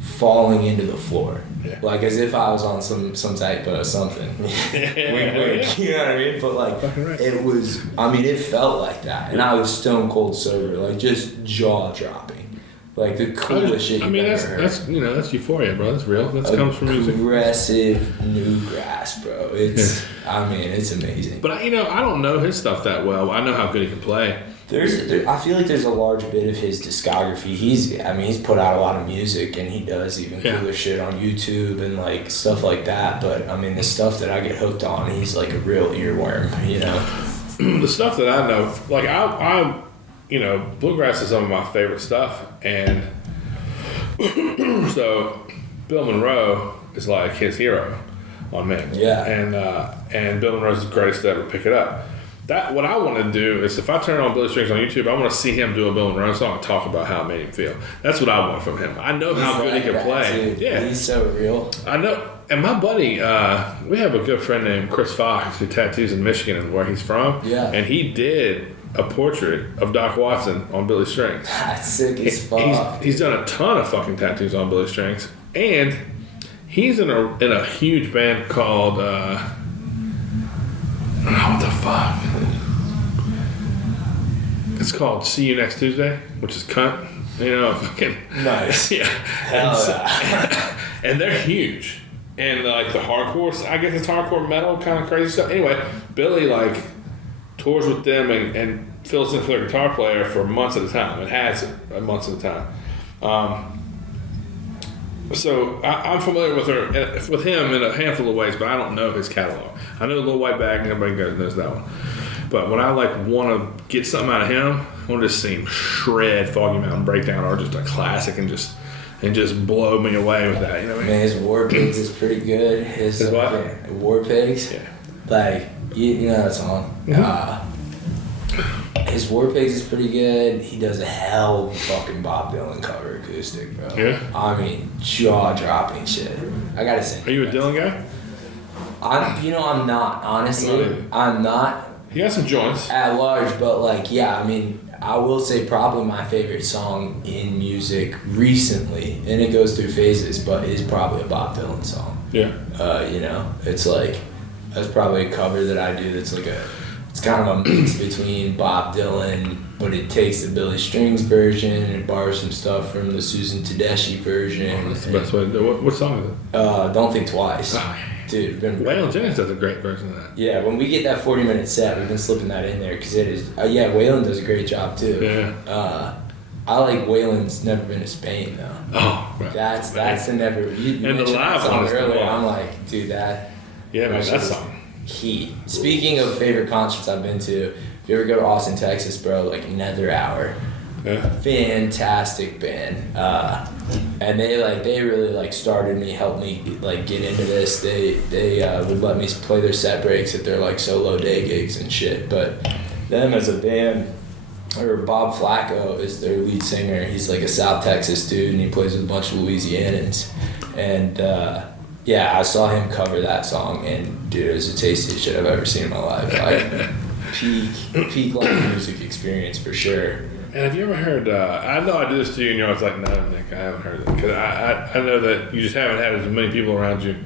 falling into the floor. Yeah. Like as if I was on some type of something. Wink, wink. You know what I mean? But like, it was, I mean, it felt like that. And I was stone cold sober, like just jaw dropping. Like the coolest shit you've ever heard. That's euphoria, bro. That's real. That comes from music. Aggressive newgrass, bro. It's, I mean, it's amazing. But I don't know his stuff that well. I know how good he can play. I feel like there's a large bit of his discography. He's put out a lot of music, and he does even cooler shit on YouTube and like stuff like that. But I mean, the stuff that I get hooked on, he's like a real earworm, you know. The stuff that I know, like I bluegrass is some of my favorite stuff, and so Bill Monroe is like his hero on me. Yeah. And Bill Monroe's the greatest to ever pick it up. What I want to do is if I turn on Billy Strings on YouTube, I want to see him do a Bill Monroe song and talk about how it made him feel. That's what I want from him. I know how good he can play. Dude. Yeah, he's so real. I know. And my buddy, we have a good friend named Chris Fox who tattoos in Michigan and where he's from. Yeah. And he did a portrait of Doc Watson on Billy Strings. That's sick as fuck. He's done a ton of fucking tattoos on Billy Strings, and he's in a huge band called what the fuck? It's called See You Next Tuesday, which is cunt. You know, fucking nice. Yeah. Hell yeah. And they're huge. And like the hardcore, I guess it's hardcore metal kind of crazy stuff. Anyway, Billy like tours with them and fills in for their guitar player for months at a time. It has months at a time. So I'm familiar with him in a handful of ways, but I don't know his catalog. I know Little White Bag, and everybody knows that one. But when I like want to get something out of him, I want to just see him shred Foggy Mountain Breakdown or just a classic and just blow me away with that. You know what I mean? Man, his War Pigs is pretty good. His what? War Pigs. Yeah. Like you know that song. Mm-hmm. His War Pigs is pretty good. He does a hell of a fucking Bob Dylan cover acoustic, bro. Yeah. I mean, jaw-dropping shit. I gotta say. Are you a Dylan guy? I'm not. Honestly, I'm not. He got some joints. At large, but like, yeah, I mean, I will say probably my favorite song in music recently, and it goes through phases, but is probably a Bob Dylan song. Yeah. It's like, that's probably a cover that I do that's like it's kind of a mix between Bob Dylan, but it takes the Billy Strings version and borrows some stuff from the Susan Tedeschi version. Oh, that's the best way to do it. What song is it? Don't Think Twice. Oh, dude, Waylon Jennings does a great version of that. Yeah, when we get that 40-minute set, we've been slipping that in there because it is. Waylon does a great job too. Yeah. I like Waylon's Never Been to Spain though. Oh, right. That's the never. You and the live song one earlier. I'm like, dude, that. Yeah, man, that song. Heat. Speaking of favorite concerts I've been to, If you ever go to Austin, Texas, bro, like Nether Hour. Yeah. Fantastic band. And they really like started me, helped me like get into this. They would let me play their set breaks at their like solo day gigs and shit. But them as a band, or Bob Flacco is their lead singer. He's like a South Texas dude, and he plays with a bunch of Louisianans. And I saw him cover that song, and dude, it was the tastiest shit I've ever seen in my life. Like peak live music experience for sure. And have you ever heard, I know I did this to you and you're always like, no, Nick, I haven't heard it. Because I know that you just haven't had as many people around you.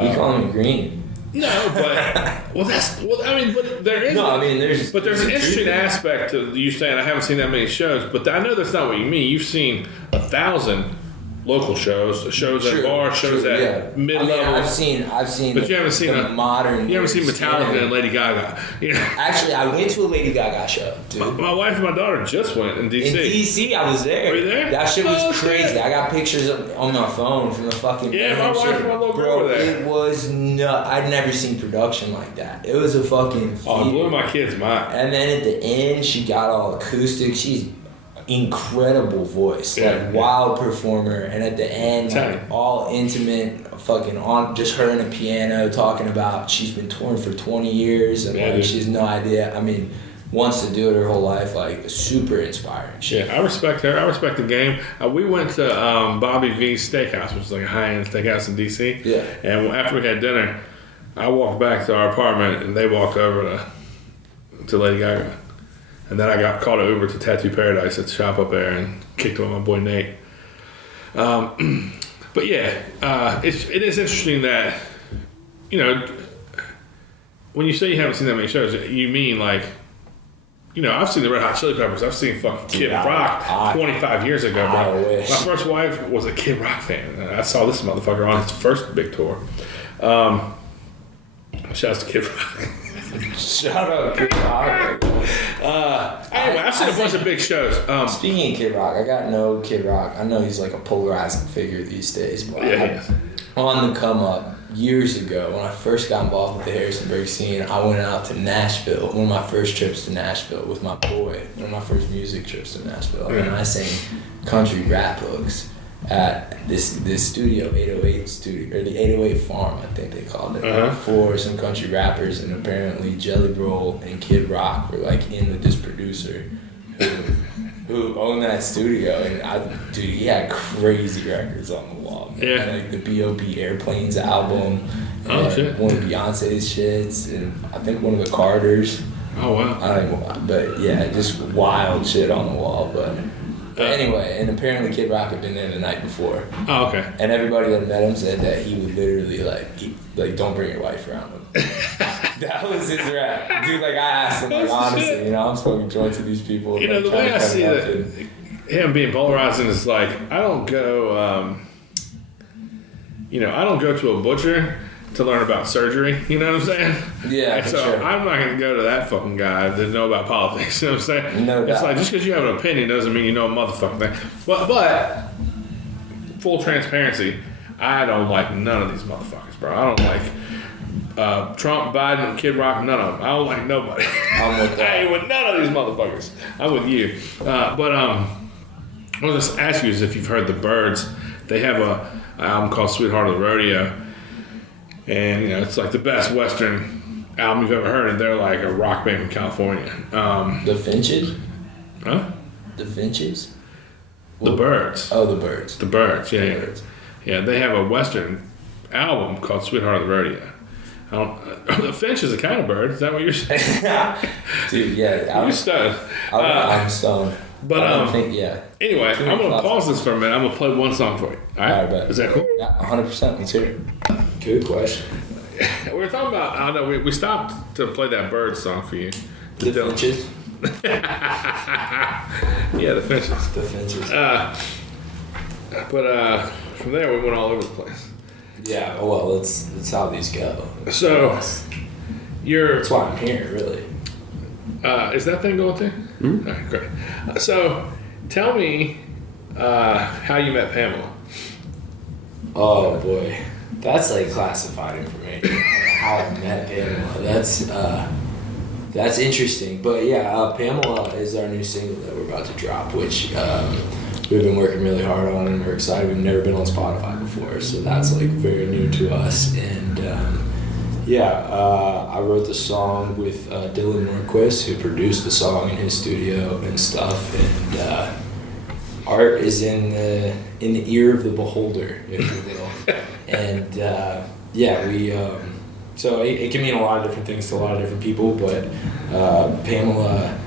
You call me green. No, but, but there is. No, I mean, there's an interesting aspect to you saying I haven't seen that many shows, but I know that's not what you mean. You've seen 1,000 local shows at bars, shows at mid-level. I've seen. But you haven't seen the modern. You haven't seen Metallica and Lady Gaga. You know? Actually, I went to a Lady Gaga show, dude. My wife and my daughter just went in DC. In DC, I was there. Were you there? That shit was crazy. Shit. I got pictures on my phone from the fucking. Yeah, my wife and my little girl were there. It was nuts. I'd never seen production like that. It was a fucking. Oh, it blew my kid's mind. And then at the end, she got all acoustic. She's incredible voice, like wild performer, and at the end, like all intimate, fucking on just her and a piano talking about she's been touring for 20 years and like she has no idea. I mean, wants to do it her whole life. Like super inspiring shit. Yeah, I respect her. I respect the game. We went to Bobby V's Steakhouse, which is like a high-end steakhouse in DC. Yeah. And after we had dinner, I walked back to our apartment, and they walked over to Lady Gaga. And then I got called an Uber to Tattoo Paradise at the shop up there and kicked with my boy Nate. But yeah, it is interesting that, you know, when you say you haven't seen that many shows, you mean like, you know, I've seen the Red Hot Chili Peppers. I've seen fucking Kid Rock 25 years ago, bro. I wish. My first wife was a Kid Rock fan. I saw this motherfucker on his first big tour. Shouts to Kid Rock. Shout out Kid Rock. Anyway, I've seen a bunch of big shows. Speaking of Kid Rock, I got no Kid Rock. I know he's like a polarizing figure these days, but on the come up years ago when I first got involved with the Harrisonburg scene, I went out to Nashville. One of my first trips to Nashville with my boy. One of my first music trips to Nashville, and I sang country rap hooks at this studio, 808 studio, or the 808 Farm, I think they called it, for some country rappers, and apparently Jelly Roll and Kid Rock were like in with this producer who owned that studio, and he had crazy records on the wall. Man. Yeah. Like the B.O.B. Airplanes album, and one of Beyonce's shits, and I think one of the Carters. Oh wow. I don't know, but yeah, just wild shit on the wall, but anyway, and apparently Kid Rock had been there the night before. Oh, okay. And everybody that met him said that he would literally like don't bring your wife around him. That was his rap. Dude, like I asked him, like honestly, you know, I'm smoking joints with these people. You know, the way I see that, him being polarizing is like, I don't go to a butcher to learn about surgery, you know what I'm saying? Yeah, and so sure. I'm not going to go to that fucking guy that know about politics, you know what I'm saying? No doubt. It's like, just because you have an opinion doesn't mean you know a motherfucking thing. But full transparency, I don't like none of these motherfuckers, bro. I don't like Trump, Biden, Kid Rock, none of them. I don't like nobody. I'm with that. I ain't with none of these motherfuckers. I'm with you. But I'll just ask you is if you've heard the Byrds. They have an album called Sweetheart of the Rodeo. And, you know, it's like the best Western album you've ever heard. And they're like a rock band from California. The Finches? Huh? The Finches? The Byrds. Oh, the Byrds. The Byrds, yeah. The Byrds. Yeah, they have a Western album called Sweetheart of the Rodeo. The Finch is a kind of bird. Is that what you're saying? Dude, yeah. You're stoned. I'm stoned. But I don't think, yeah. Anyway, I'm going to pause this for a minute. I'm going to play one song for you. All right? Bet. Is that cool? Yeah, 100%. Let's hear it. Good question. We were talking about, I don't know, we stopped to play that bird song for you. The Finches? Yeah, the Finches. The Finches. But from there, we went all over the place. Yeah, well, that's how these go. So, that's why I'm here, really. Is that thing going through? Mm-hmm. All right, great. So, tell me how you met Pamela. Oh, boy. That's like classified information. How I met Pamela. That's, That's interesting. But yeah, Pamela is our new single that we're about to drop, which we've been working really hard on, and we're excited. We've never been on Spotify before, so that's like very new to us. And I wrote the song with Dylan Norquist, who produced the song in his studio and stuff. And art is in the ear of the beholder, if you will. And we. So it can mean a lot of different things to a lot of different people, but Pamela,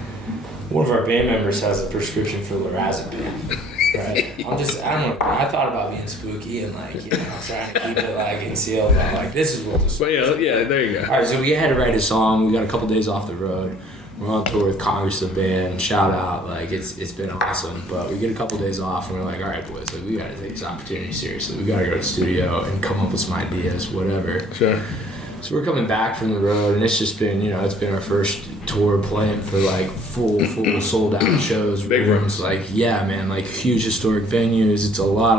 one of our band members, has a prescription for lorazepam. Right? I don't know. I thought about being spooky and trying to keep it concealed. But this is what this. But yeah, there you go. All right, so we had to write a song. We got a couple days off the road. We're on tour with Congress the band. Shout out, it's been awesome. But we get a couple days off, and we're like, all right, boys, we got to take this opportunity seriously. We got to go to the studio and come up with some ideas, whatever. Sure. So we're coming back from the road, and it's just been, it's been our first tour playing for full sold out shows, big rooms, huge historic venues. It's a lot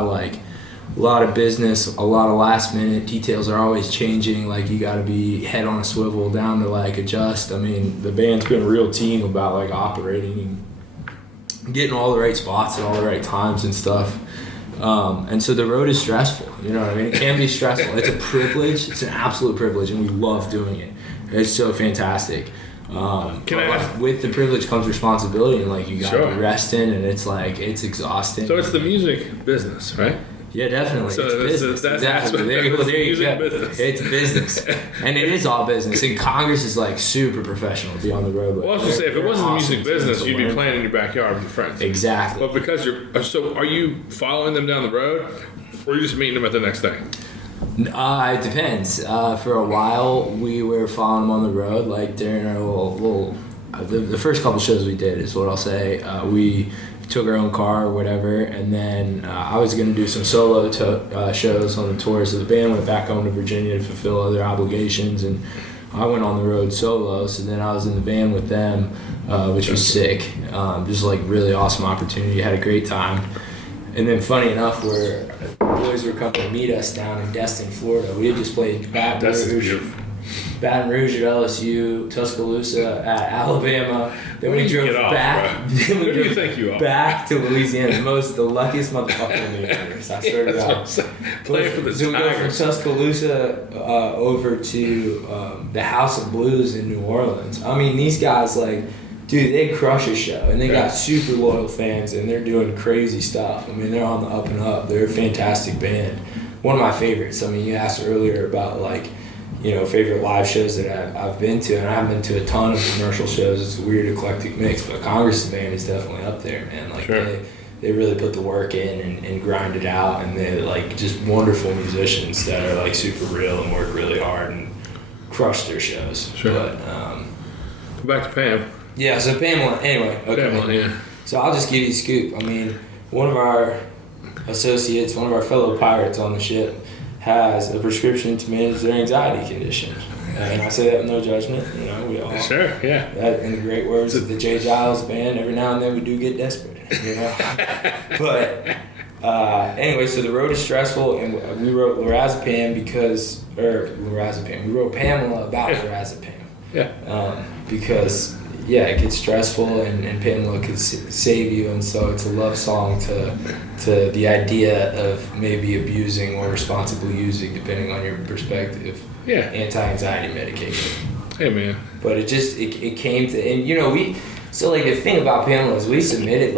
of business, a lot of last minute details are always changing. You got to be head on a swivel down to adjust. I mean, the band's been a real team about operating and getting all the right spots at all the right times and stuff. And so the road is stressful, you know what I mean? It can be stressful. It's a privilege. It's an absolute privilege, and we love doing it. It's so fantastic. With the privilege comes responsibility, and you gotta be resting, and it's exhausting. So it's the music business, right? Yeah, definitely. So it's business. Exactly. There you go. Business. It's business, and it is all business. And Congress is super professional to be on the road. Well, I was gonna say, if it wasn't the music business, you'd be playing in your backyard with your friends. Exactly. But because are you following them down the road, or are you just meeting them at the next thing? It depends. For a while, we were following them on the road, during our little the first couple shows we did is what I'll say. We took our own car or whatever, and then I was going to do some solo shows on the tours of the band. Went back home to Virginia to fulfill other obligations, and I went on the road solo. So then I was in the van with them, which was sick. Just really awesome opportunity. Had a great time. And then funny enough, the boys were coming to meet us down in Destin, Florida. We had just played Baton Rouge at LSU, Tuscaloosa at Alabama. Then we drove back. Then we drove back to Louisiana. The luckiest motherfucker in the universe. I swear to God. So we go from Tuscaloosa over to the House of Blues in New Orleans. I mean, these guys dude, they crush a show, and they got super loyal fans, and they're doing crazy stuff. I mean, they're on the up and up. They're a fantastic band. One of my favorites. I mean, you asked earlier about favorite live shows that I've been to, and I haven't been to a ton of commercial shows. It's a weird eclectic mix, but Congress band is definitely up there, man. They really put the work in and grind it out, and they're just wonderful musicians that are super real and work really hard and crush their shows. Sure. But go back to Pam. Yeah, so Pamela, anyway. Okay. Pamela, yeah. So I'll just give you a scoop. I mean, one of our associates, one of our fellow pirates on the ship, has a prescription to manage their anxiety condition. And I say that with no judgment, we all. Sure, yeah. That, in the great words of the J. Giles band, every now and then we do get desperate, But anyway, so the road is stressful, and we wrote lorazepam we wrote Pamela about lorazepam. Yeah. Because it gets stressful, and Pamela could save you, and so it's a love song to the idea of maybe abusing or responsibly using, depending on your perspective, anti-anxiety medication. Hey, man. But it came to, and the thing about Pamela is we submitted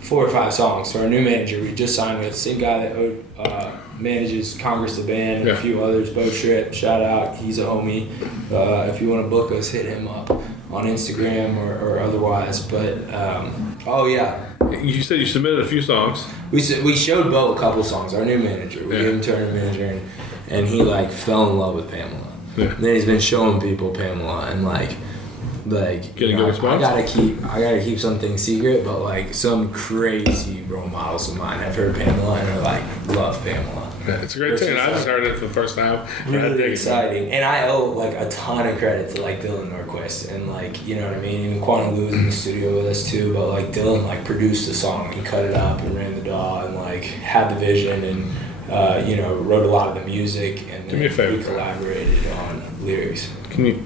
4 or 5 songs to our new manager we just signed with, same guy that manages Congress the band and a few others, Bo Tripp, shout out, he's a homie. If you want to book us, hit him up on Instagram or otherwise. But you said you submitted a few songs. We showed Bo a couple songs, our new manager. We gave him to our new manager, and he fell in love with Pamela. And then he's been showing people Pamela, and getting good response. I gotta keep something secret, but some crazy role models of mine have heard Pamela and are love Pamela. Yeah, it's a great tune. I just heard it for the first time. Really exciting, and I owe a ton of credit to Dylan Norquist, and you know what I mean. Even Quantum Lou was in the studio with us too, but Dylan produced the song and cut it up and ran the DAW and had the vision and wrote a lot of the music, and then we collaborated on lyrics. Can you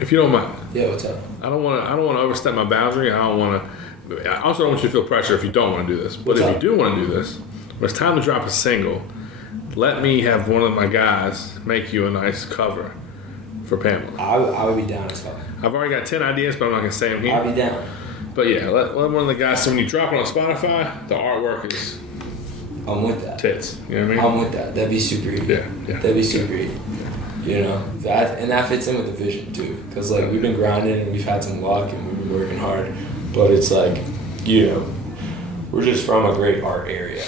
if you don't mind. Yeah, what's up? I don't want to overstep my boundary. I also don't want you to feel pressure if you don't want to do this. But What's if up? you do want to do this, when it's time to drop a single, let me have one of my guys make you a nice cover for Pamela. I would be down as fuck. I've already got 10 ideas, but I'm not going to say them here. I'd be down. But yeah, let one of the guys, so when you drop it on Spotify, the artwork is I'm with that. tits. You know what I mean? I'm with that. That'd be super easy. Yeah. That'd be super easy. You know, that fits in with the vision too. Because like we've been grinding and we've had some luck and we've been working hard. But it's like, you know, we're just from a great art area.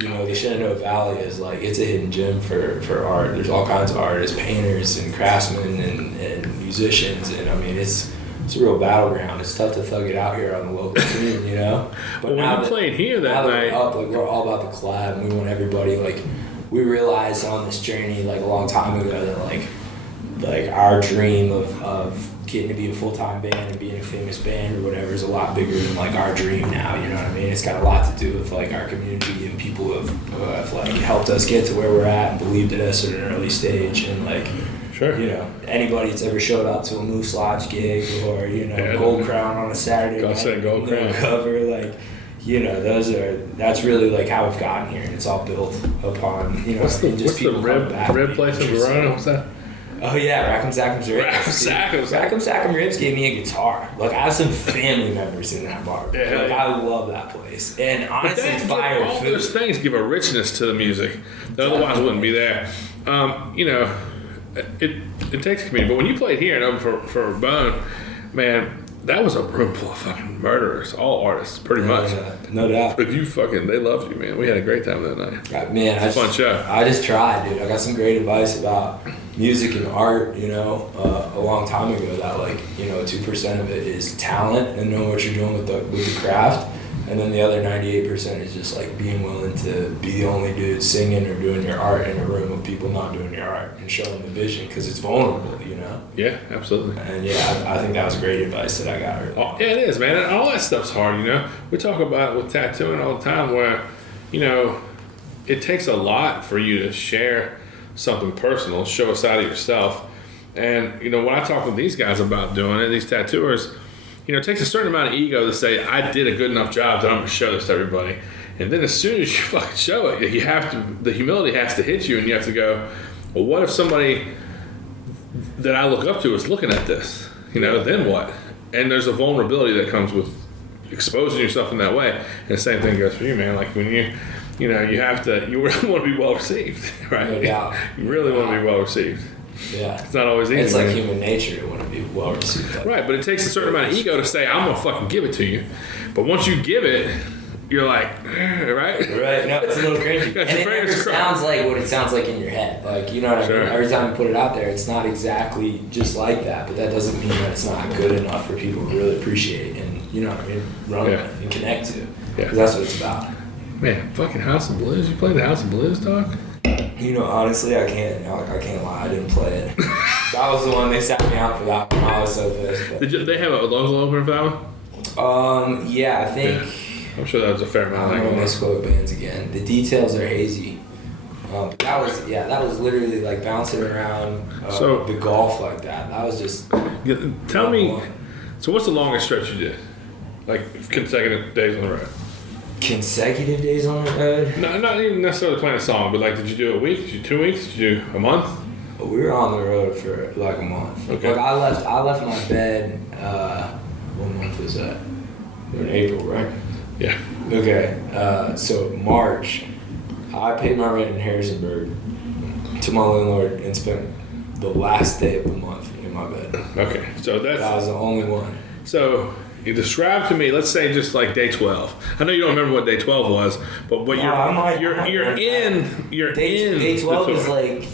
You know, the Shenandoah Valley is like, it's a hidden gem for art. There's all kinds of artists, painters and craftsmen and musicians. And I mean, it's a real battleground. It's tough to thug it out here on the local scene, you know? But well, when you played here that night. We're all about the collab and we want everybody, like, we realized on this journey, like, a long time ago that, like our dream of getting to be a full-time band and being a famous band or whatever is a lot bigger than, like, our dream now, you know what I mean? It's got a lot to do with, like, our community and people who have like, helped us get to where we're at and believed in us at an early stage and, like, Sure. you know, anybody that's ever showed up to a Moose Lodge gig or, you know, Gold Crown on a Saturday night, Gold Crown cover, like, you know, that's really like how we've gotten here, and it's all built upon, you know, what's the rib place in Verona? What's that? Oh yeah, Rack'em Sack'em's Ribs. Rack'em Sack'em Ribs gave me a guitar. Like I have some family members in that bar. Yeah, like I love that place. And honestly, fire all food. those things give a richness to the music that otherwise wouldn't be there. You know, it takes a community. But when you played here and opened for Bone, man, that was a room full of fucking murderers, all artists, pretty much. No doubt. But they loved you, man. We had a great time that night. Man, it was a fun show. I just tried, dude. I got some great advice about music and art, you know, a long time ago that, like, you know, 2% of it is talent and knowing what you're doing with the craft. And then the other 98% is just, like, being willing to be the only dude singing or doing your art in a room of people not doing your art and showing the vision because it's vulnerable, you know? Yeah, absolutely. And, yeah, I think that was great advice that I got early. Oh, yeah, it is, man. And all that stuff's hard, you know? We talk about it with tattooing all the time where, you know, it takes a lot for you to share something personal, show a side of yourself. And, you know, when I talk with these guys about doing it, these tattooers, you know, it takes a certain amount of ego to say, I did a good enough job that I'm going to show this to everybody. And then as soon as you fucking show it, the humility has to hit you and you have to go, well, what if somebody that I look up to is looking at this? You know, then what? And there's a vulnerability that comes with exposing yourself in that way. And the same thing goes for you, man. Like when you really want to be well received, right? No doubt. You really want to be well received. Yeah. It's not always easy. It's like human nature to want to be well received. Right, but it takes a certain amount of ego to say, I'm going to fucking give it to you. But once you give it, you're like, right? Right, no, it's a little crazy. And it never sounds like what it sounds like in your head. Like, you know what I mean? Every time you put it out there, it's not exactly just like that, but that doesn't mean that it's not good enough for people to really appreciate and, you know what I mean, run with and connect to. Because that's what it's about. Man, fucking House of Blues. You played the House of Blues, dog? You know, honestly, I can't lie. I didn't play it. That was the one they sat me out for that one. I was so pissed. Did they have a local opener for that one? Yeah, I think. Yeah. I'm sure that was a fair amount. I don't want to misquote bands again. The details are hazy. But that was literally like bouncing around the golf like that. That was just. Tell me. So what's the longest stretch you did? Like consecutive days on the road? Consecutive days on the road? No, not even necessarily playing a song, but like, did you do a week? Did you do 2 weeks? Did you do a month? We were on the road for like a month. Okay. Like I left my bed. What month was that? In April, right? Yeah. Okay. So March, I paid my rent in Harrisonburg to my landlord and spent the last day of the month in my bed. Okay. So that was the only one. So you describe to me, let's say just like day 12. I know you don't remember what day 12 was, but what you're in day 12 is like,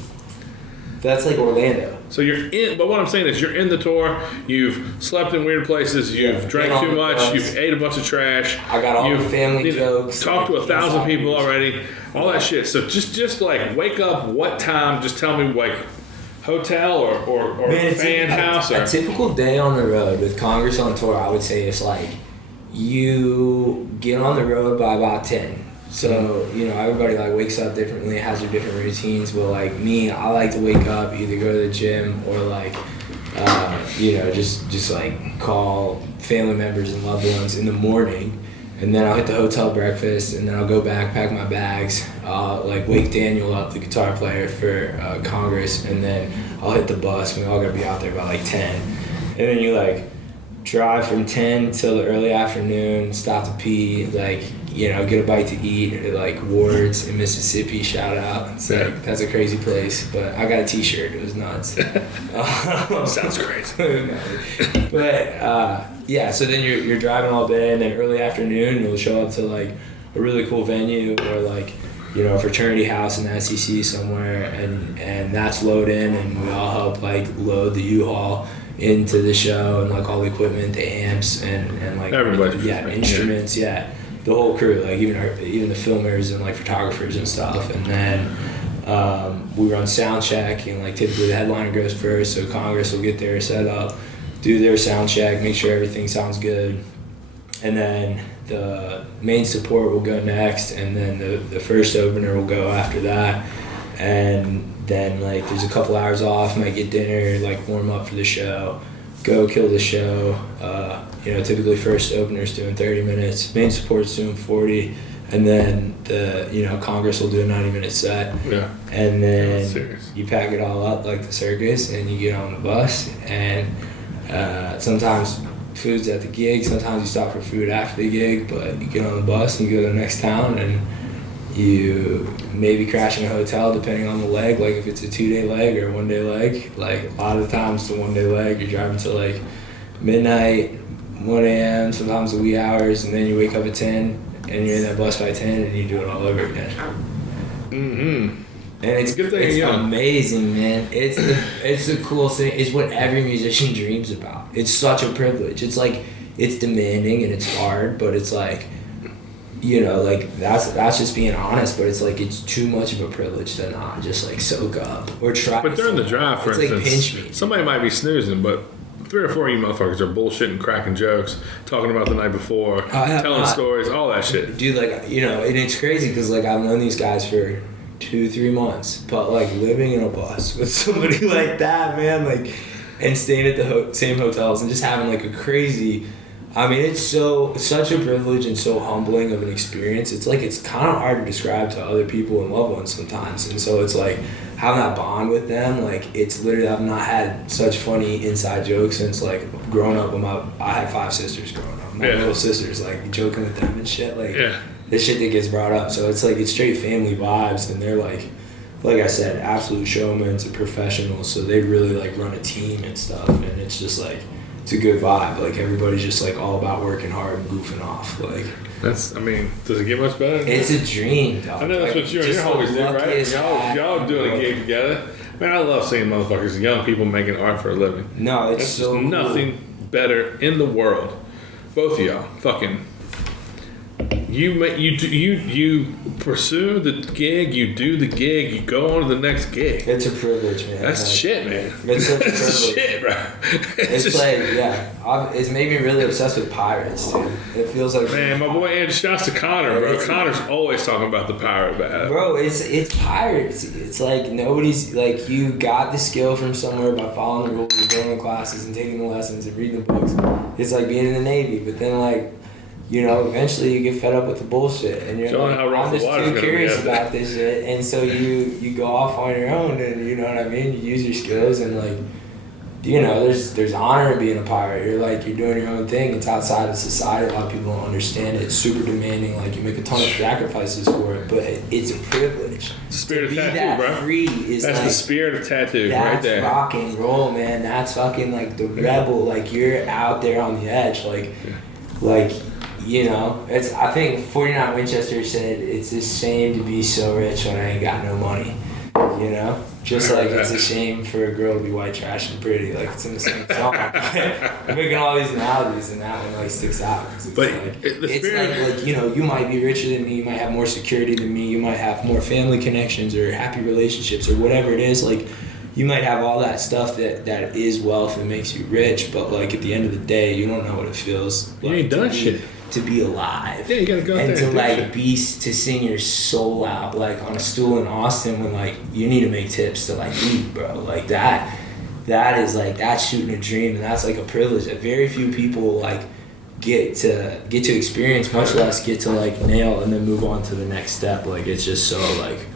that's like Orlando. So you're in, but what I'm saying is you're in the tour, you've slept in weird places, you've drank too much, you've ate a bunch of trash. I got all the family jokes. Talked to 1,000 people already, all that shit. So just like wake up, what time, just tell me like hotel or fan house. A typical day on the road with Congress on tour, I would say it's like you get on the road by about 10. So, you know, everybody like wakes up differently, has their different routines, but like me, I like to wake up, either go to the gym or like just like call family members and loved ones in the morning, and then I'll hit the hotel breakfast, and then I'll go back, pack my bags, like wake Daniel up, the guitar player for Congress, and then I'll hit the bus. We all gotta be out there by like 10, and then you like drive from 10 till the early afternoon, stop to pee, like, get a bite to eat at like Ward's in Mississippi, shout out. It's like, that's a crazy place, but I got a t-shirt, it was nuts. Sounds crazy. But so then you're driving all day, and then early afternoon you'll show up to like a really cool venue or like, a fraternity house in the SEC somewhere, and that's load in, and we all help like load the U-Haul into the show, and like all the equipment, the amps, and like everybody, instruments, the whole crew, like even the filmers and like photographers and stuff. And then we run sound check, and like typically the headliner goes first, so Congress will get there, set up, do their sound check, make sure everything sounds good, and then the main support will go next, and then the first opener will go after that. And then like there's a couple hours off, might get dinner, like warm up for the show, go kill the show. Typically first opener's doing 30 minutes, main support's doing 40, and then the Congress will do a 90-minute set. Yeah. And then you pack it all up like the circus, and you get on the bus, and sometimes food's at the gig, sometimes you stop for food after the gig, but you get on the bus and you go to the next town, and you maybe crash in a hotel depending on the leg, like if it's a 2-day leg or a 1-day leg. Like a lot of the times the 1-day leg, you're driving till like midnight, 1 a.m., sometimes the wee hours, and then you wake up at 10 and you're in that bus by 10 and you do it all over again. Mm-hmm. And it's good thing, it's amazing, man. It's the coolest thing. It's what every musician dreams about. It's such a privilege. It's like, it's demanding and it's hard, but it's like, like that's just being honest, but it's like it's too much of a privilege to not just like soak up or try. But during the drive, for instance, like pinch me. Somebody might be snoozing, but 3 or 4 of you motherfuckers are bullshitting, cracking jokes, talking about the night before, telling stories, all that shit. Dude, like, and it's crazy because like I've known these guys for 2-3 months, but like living in a bus with somebody like that, man, like, and staying at the same hotels and just having like a crazy. I mean, it's such a privilege and so humbling of an experience. It's like, it's kind of hard to describe to other people and loved ones sometimes. And so it's like having that bond with them, like it's literally, I've not had such funny inside jokes since like growing up with I had 5 sisters growing up. My little sisters, like joking with them and shit, like this shit that gets brought up. So it's like, it's straight family vibes, and they're like I said, absolute showmen and professionals. So they really like run a team and stuff. And it's just like, it's a good vibe. Like everybody's just like all about working hard and goofing off. Like does it get much better? It's a dream, dog. I know that's what you and your homies do, right? Y'all doing a gig together. Man, I love seeing motherfuckers, young people making art for a living. No, it's so cool. Nothing better in the world. Both of y'all, fucking. You pursue the gig, you do the gig, you go on to the next gig. It's a privilege, man. That's shit, man. It's such a privilege. That's shit, bro. It's like, it's made me really obsessed with pirates, dude. It feels like, man, my boy Andrew, shouts to Connor, bro. Connor's always talking about the pirate battle. Bro, it's pirates. It's like nobody's, like, you got the skill from somewhere by following the rules and going to classes and taking the lessons and reading the books. It's like being in the Navy, but then like, eventually you get fed up with the bullshit, and you're like, I'm just too curious about this shit, and so you go off on your own, and you know what I mean? You use your skills, and like, there's honor in being a pirate. You're doing your own thing. It's outside of society. A lot of people don't understand it. It's super demanding. Like, you make a ton of sacrifices for it, but it's a privilege. The spirit of tattoo, bro. Free is that's like, the spirit of tattoo, right there. That's rock and roll, man. That's fucking like the rebel. Like, you're out there on the edge. Like. I think 49 Winchester said, it's a shame to be so rich when I ain't got no money, Just like it's a shame for a girl to be white trash and pretty, like it's in the same song. I'm making all these analogies, and that one like sticks out. You might be richer than me, you might have more security than me, you might have more family connections or happy relationships or whatever it is, like you might have all that stuff that is wealth and makes you rich, but like at the end of the day, you don't know what it feels like. You ain't done shit. To be alive. Yeah, you gotta go and there. And to to sing your soul out like on a stool in Austin when like you need to make tips to like eat, bro. Like that that is like, that's shooting a dream, and that's like a privilege that very few people like get to experience, much less get to like nail and then move on to the next step. Like, it's just so like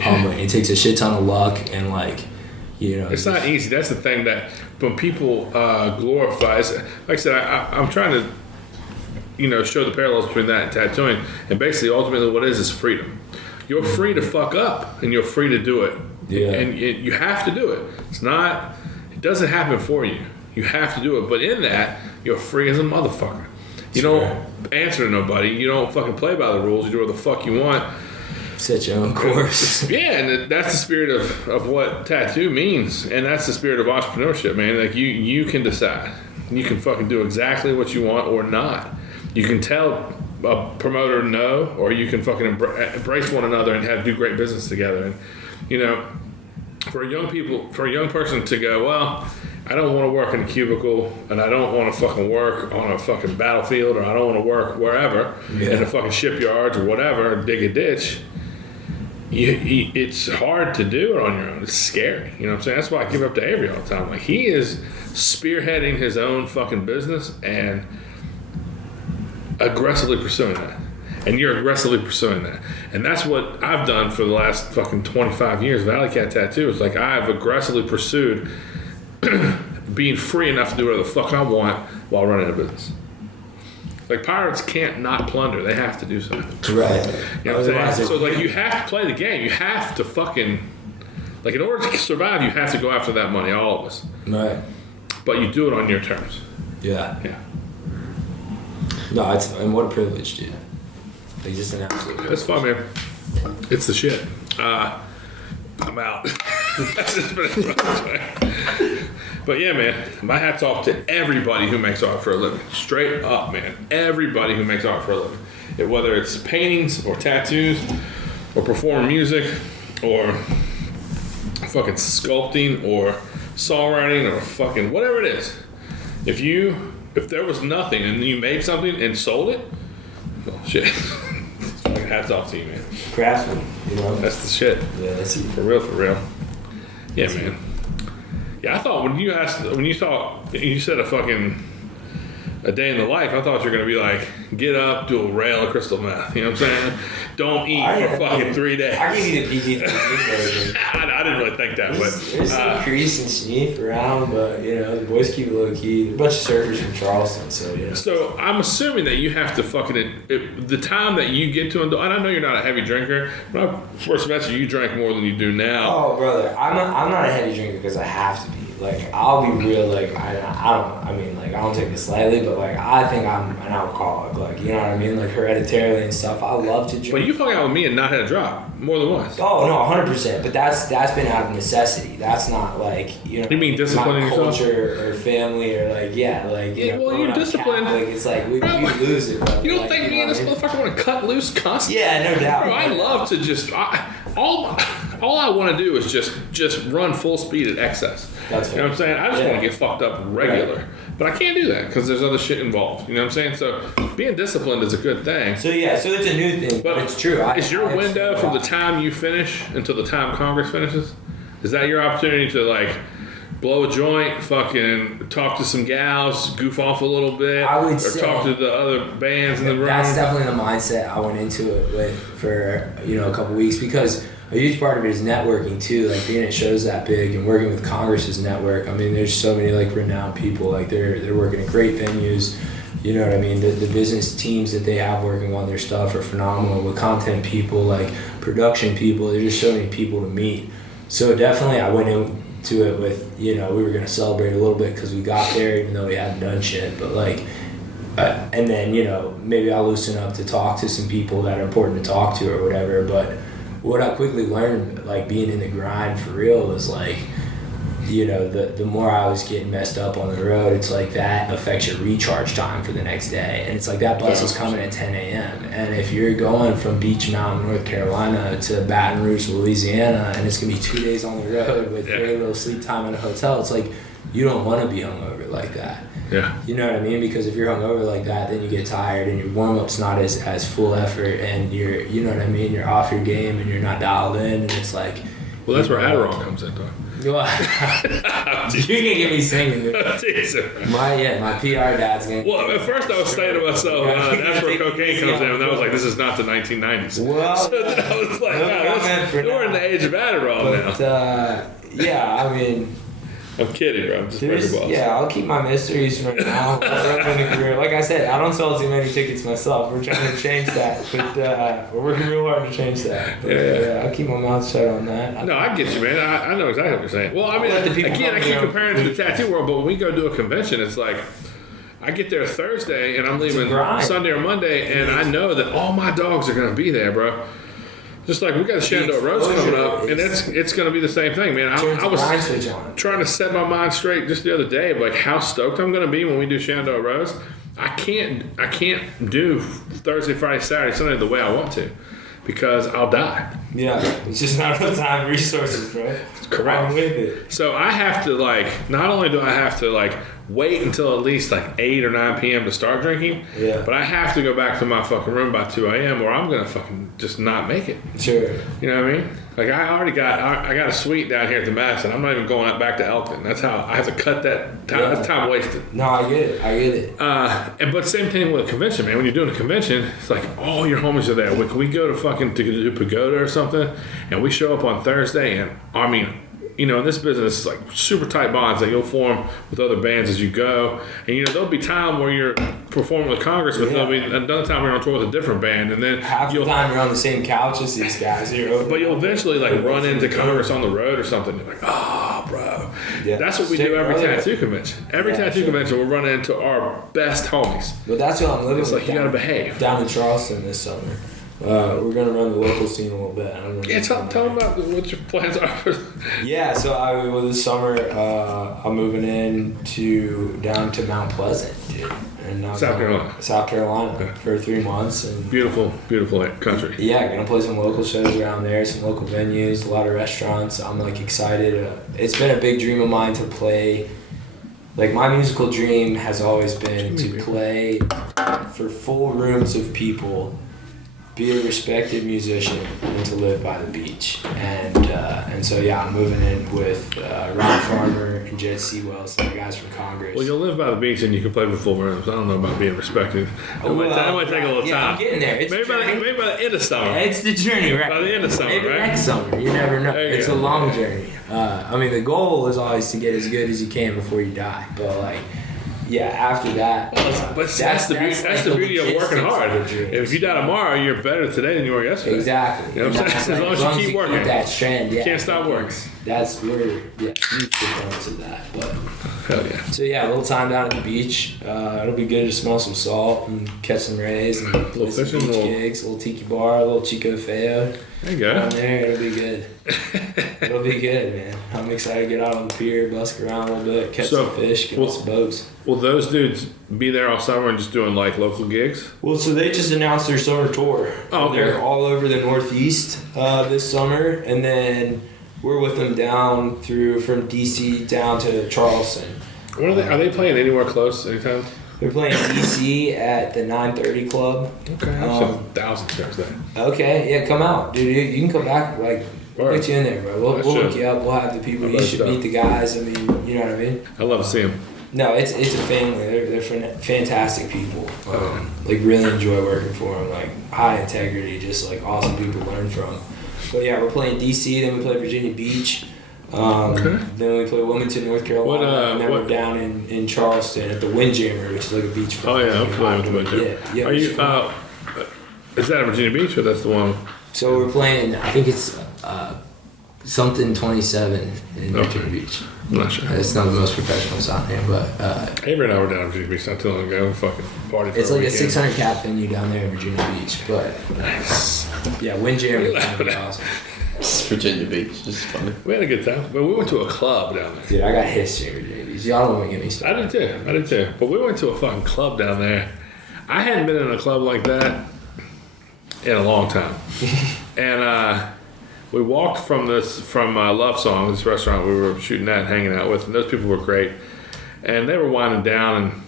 humbling. It takes a shit ton of luck, and like, you know, it's not easy. That's the thing that when people glorify, like I said, I'm trying to, you know, show the parallels between that and tattooing, and basically ultimately what it is freedom. You're free to fuck up, and you're free to do it. Yeah. And you have to do it. It doesn't happen for you. You have to do it. But in that, you're free as a motherfucker. You don't answer to nobody. You don't fucking play by the rules. You do what the fuck you want. Set your own course. Yeah, and that's the spirit of what tattoo means. And that's the spirit of entrepreneurship, man. Like, you can decide. You can fucking do exactly what you want or not. You can tell a promoter no, or you can fucking embrace one another and do great business together. And, you know, for a young person to go, well, I don't want to work in a cubicle, and I don't want to fucking work on a fucking battlefield, or I don't want to work wherever, in the fucking shipyards or whatever, dig a ditch. It's hard to do it on your own. It's scary. You know what I'm saying? That's why I give up to Avery all the time. Like, he is spearheading his own fucking business and aggressively pursuing that. And you're aggressively pursuing that. And that's what I've done for the last fucking 25 years. Valley Cat Tattoo. It's like, I've aggressively pursued being free enough to do whatever the fuck I want while running a business. Like, pirates can't not plunder. They have to do something. Right. You know what I'm saying? So, like, you have to play the game. You have to fucking... Like, in order to survive, you have to go after that money, all of us. Right. But you do it on your terms. Yeah. Yeah. No, and what a privilege, dude. Like, just an absolute privilege. That's fun, man. It's the shit. I'm out. That's just been a But yeah, man, my hat's off to everybody who makes art for a living. Straight up, man. Everybody who makes art for a living. Whether it's paintings or tattoos or performing music or fucking sculpting or songwriting or fucking whatever it is. If there was nothing and you made something and sold it, well, shit. Fucking hats off to you, man. Craftsman, you know? That's the shit. Yeah, that's it. For real. Yeah, man. Yeah, I thought when you said a day in the life, I thought you were going to be like, get up, do a rail of crystal meth. You know what I'm saying? Don't eat for fucking 3 days. I give you the PG-13 version. I didn't really think that, There's some Crease and Sneef around, but, you know, the boys keep it low-key. They're a bunch of surfers from Charleston, so, yeah. So, I'm assuming that you have to the time that you get to, and I know you're not a heavy drinker, when I first met you drank more than you do now. Oh, brother, I'm not a heavy drinker because I have to be. Like, I'll be real, like, I don't take this lightly, but, like, I think I'm an alcoholic, like, you know what I mean? Like, hereditarily and stuff, I love to drink. But you hung out with me and not had a drop more than once. Oh, no, 100%, but that's been out of necessity. That's not, like, you know. You mean disciplining yourself? Culture or family or, like, yeah, like, you know. Well, you're disciplined. Like, it's like, you lose it, bro. You don't like, think me and this motherfucker want to cut loose constantly? Yeah, no doubt. Bro, I love to just... all I want to do is just run full speed at excess. That's you know what I'm saying? I just want to get fucked up regular. Right. But I can't do that because there's other shit involved. You know what I'm saying? So being disciplined is a good thing. So yeah, so it's a new thing, but it's true. Is your window from the time you finish until the time Congress finishes? Is that your opportunity to like blow a joint, fucking talk to some gals, goof off a little bit, or talk to the other bands in the room? That's definitely the mindset I went into it with for a couple weeks, because a huge part of it is networking too, like being at shows that big and working with Congress's network. I mean, there's so many like renowned people, like they're working at great venues. You know what I mean? The business teams that they have working on their stuff are phenomenal, with content people, like production people. There's just so many people to meet. So definitely I went into it with, we were going to celebrate a little bit because we got there, even though we hadn't done shit. But like, and then, maybe I'll loosen up to talk to some people that are important to talk to or whatever. But what I quickly learned, like being in the grind for real, was like, the more I was getting messed up on the road, it's like that affects your recharge time for the next day. And it's like that bus is coming at 10 a.m. And if you're going from Beach Mountain, North Carolina to Baton Rouge, Louisiana, and it's going to be 2 days on the road with very little sleep time in a hotel, it's like you don't want to be hungover like that. Yeah. You know what I mean? Because if you're hungover like that, then you get tired and your warm-up's not as full effort, and you're off your game and you're not dialed in, and it's like, Well, that's where Adderall comes in, dog. You can get me singing. My PR dad's gonna. Well, at first I was saying to myself, that's where cocaine comes in, and I was like, this is not the 1990s. Well, so then I was like, we're in the age of Adderall now. Yeah, I mean. I'm kidding, bro. I'm just very well. Yeah, I'll keep my mysteries right now. Like I said, I don't sell too many tickets myself. We're trying to change that, but we're working real hard to change that. But, yeah, I'll keep my mouth shut on that. No, I get you, man. I know exactly what you're saying. Well, I mean, again, I keep comparing it to the tattoo world, but when we go do a convention, it's like I get there Thursday and I'm leaving Sunday or Monday, and I know that all my dogs are going to be there, bro. Just like we got a Shenandoah Rose coming up, and it's going to be the same thing, man. I was trying to set my mind straight just the other day, like how stoked I'm going to be when we do Shenandoah Rose. I can't do Thursday, Friday, Saturday, Sunday the way I want to, because I'll die. Yeah, it's just not enough time, resources, bro. Correct. I'm with it. So I have to not only do I have to wait until at least 8 or 9 p.m. to start drinking, but I have to go back to my fucking room by 2 a.m. or I'm gonna fucking just not make it. Sure. You know what I mean? Like I got a suite down here at the Madison. I'm not even going back to Elkton. That's how I have to cut that time. Yeah. That's time wasted. No, I get it. But same thing with a convention, man. When you're doing a convention, it's like all your homies are there. We go to fucking to do Pagoda or something, and we show up on Thursday, and I mean, you know, in this business, it's like super tight bonds that you'll form with other bands as you go. And, you know, there'll be time where you're performing with Congress, but there'll be another time you're on tour with a different band. And then half the time you're on the same couch as these guys. But you'll eventually, run into Congress on the road or something. You're like, oh, bro. Yeah. That's what we do every tattoo convention. Every tattoo convention, we'll run into our best homies. But that's what I'm living with. It's like, you got to behave. Down in Charleston this summer. We're going to run the local scene a little bit. Tell them about what your plans are. Yeah, so this summer, I'm moving down to Mount Pleasant, dude. And South Carolina for 3 months. And beautiful country. Yeah, going to play some local shows around there, some local venues, a lot of restaurants. I'm excited. It's been a big dream of mine to play. My musical dream has always been to play for full rooms of people, be a respected musician, and to live by the beach. And so I'm moving in with Ron Farmer and Jed Sewells, the guys from Congress. Well, you'll live by the beach and you can play with full rooms. I don't know about being respected. It might take a little time. I'm getting there. Maybe by the end of summer. Yeah, it's the journey, right? By the end of summer, maybe right? Next summer. You never know. It's a long journey. The goal is always to get as good as you can before you die. But after that. But that's the beauty of working hard. If you die tomorrow, you're better today than you were yesterday. Exactly. You know what I'm saying? As long as you keep working. Keep that trend, you can't stop working. That's where, huge components of that. But hell yeah. So a little time down at the beach. It'll be good to smell some salt and catch some rays and play some beach gigs, a little tiki bar, a little Chico Feo. There you go. Down there, it'll be good. It'll be good, man. I'm excited to get out on the pier, busk around a little bit, catch some fish, get on some boats. Will those dudes be there all summer and just doing local gigs? Well, so they just announced their summer tour. Oh, okay. They're all over the Northeast this summer, and then we're with them down from DC down to Charleston. What are they? Are they playing anywhere close anytime? They're playing DC at the 930 Club. Okay, I've seen thousands of times there. Okay, yeah, come out, dude. You can come back. We'll get you in there, bro. We'll hook you up. We'll have the people. You should meet the guys. I mean, you know what I mean? I love to see them. No, it's a family. They're fantastic people. Really enjoy working for them. High integrity, just awesome people to learn from. But we're playing DC. Then we play Virginia Beach. Then we play Wilmington, North Carolina, and then we're down in Charleston at the Windjammer, which is a beach. Oh yeah, I'm playing with the Windjammer. Yeah. Are you? Is that at Virginia Beach or that's the one? So we're playing. I think it's something 27 in Virginia Beach. I'm not sure. It's not the most professional sound here, but Avery and I were down in Virginia Beach not too long ago. We fucking party. It's a 600 cap venue down there in Virginia Beach, but nice. Yeah, Windjammer is awesome. It's Virginia Beach. This is funny. We had a good time. But we went to a club down there. Dude, I got history in Virginia Beach. Y'all don't want to get me started. I did too. But we went to a fucking club down there. I hadn't been in a club like that in a long time. And we walked from Love Song, this restaurant we were shooting at and hanging out with, and those people were great. And they were winding down, and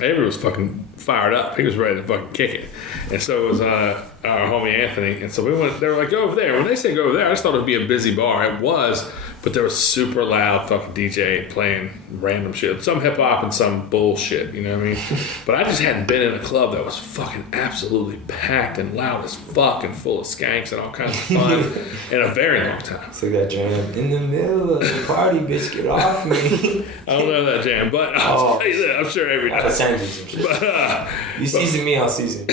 Avery was fucking fired up. He was ready to fucking kick it. And so was our homie Anthony. And so we went. They were like, go over there. When they say go over there, I just thought it would be a busy bar. It was, but there was super loud fucking DJ playing random shit. Some hip hop and some bullshit. You know what I mean? But I just hadn't been in a club that was fucking absolutely packed and loud as fuck and full of skanks and all kinds of fun in a very long time. It's like that jam in the middle of the party, bitch, get off me. I don't know that jam, but I'll tell you that. I'm sure every I'll time. send you some shit. You season me, I'll season.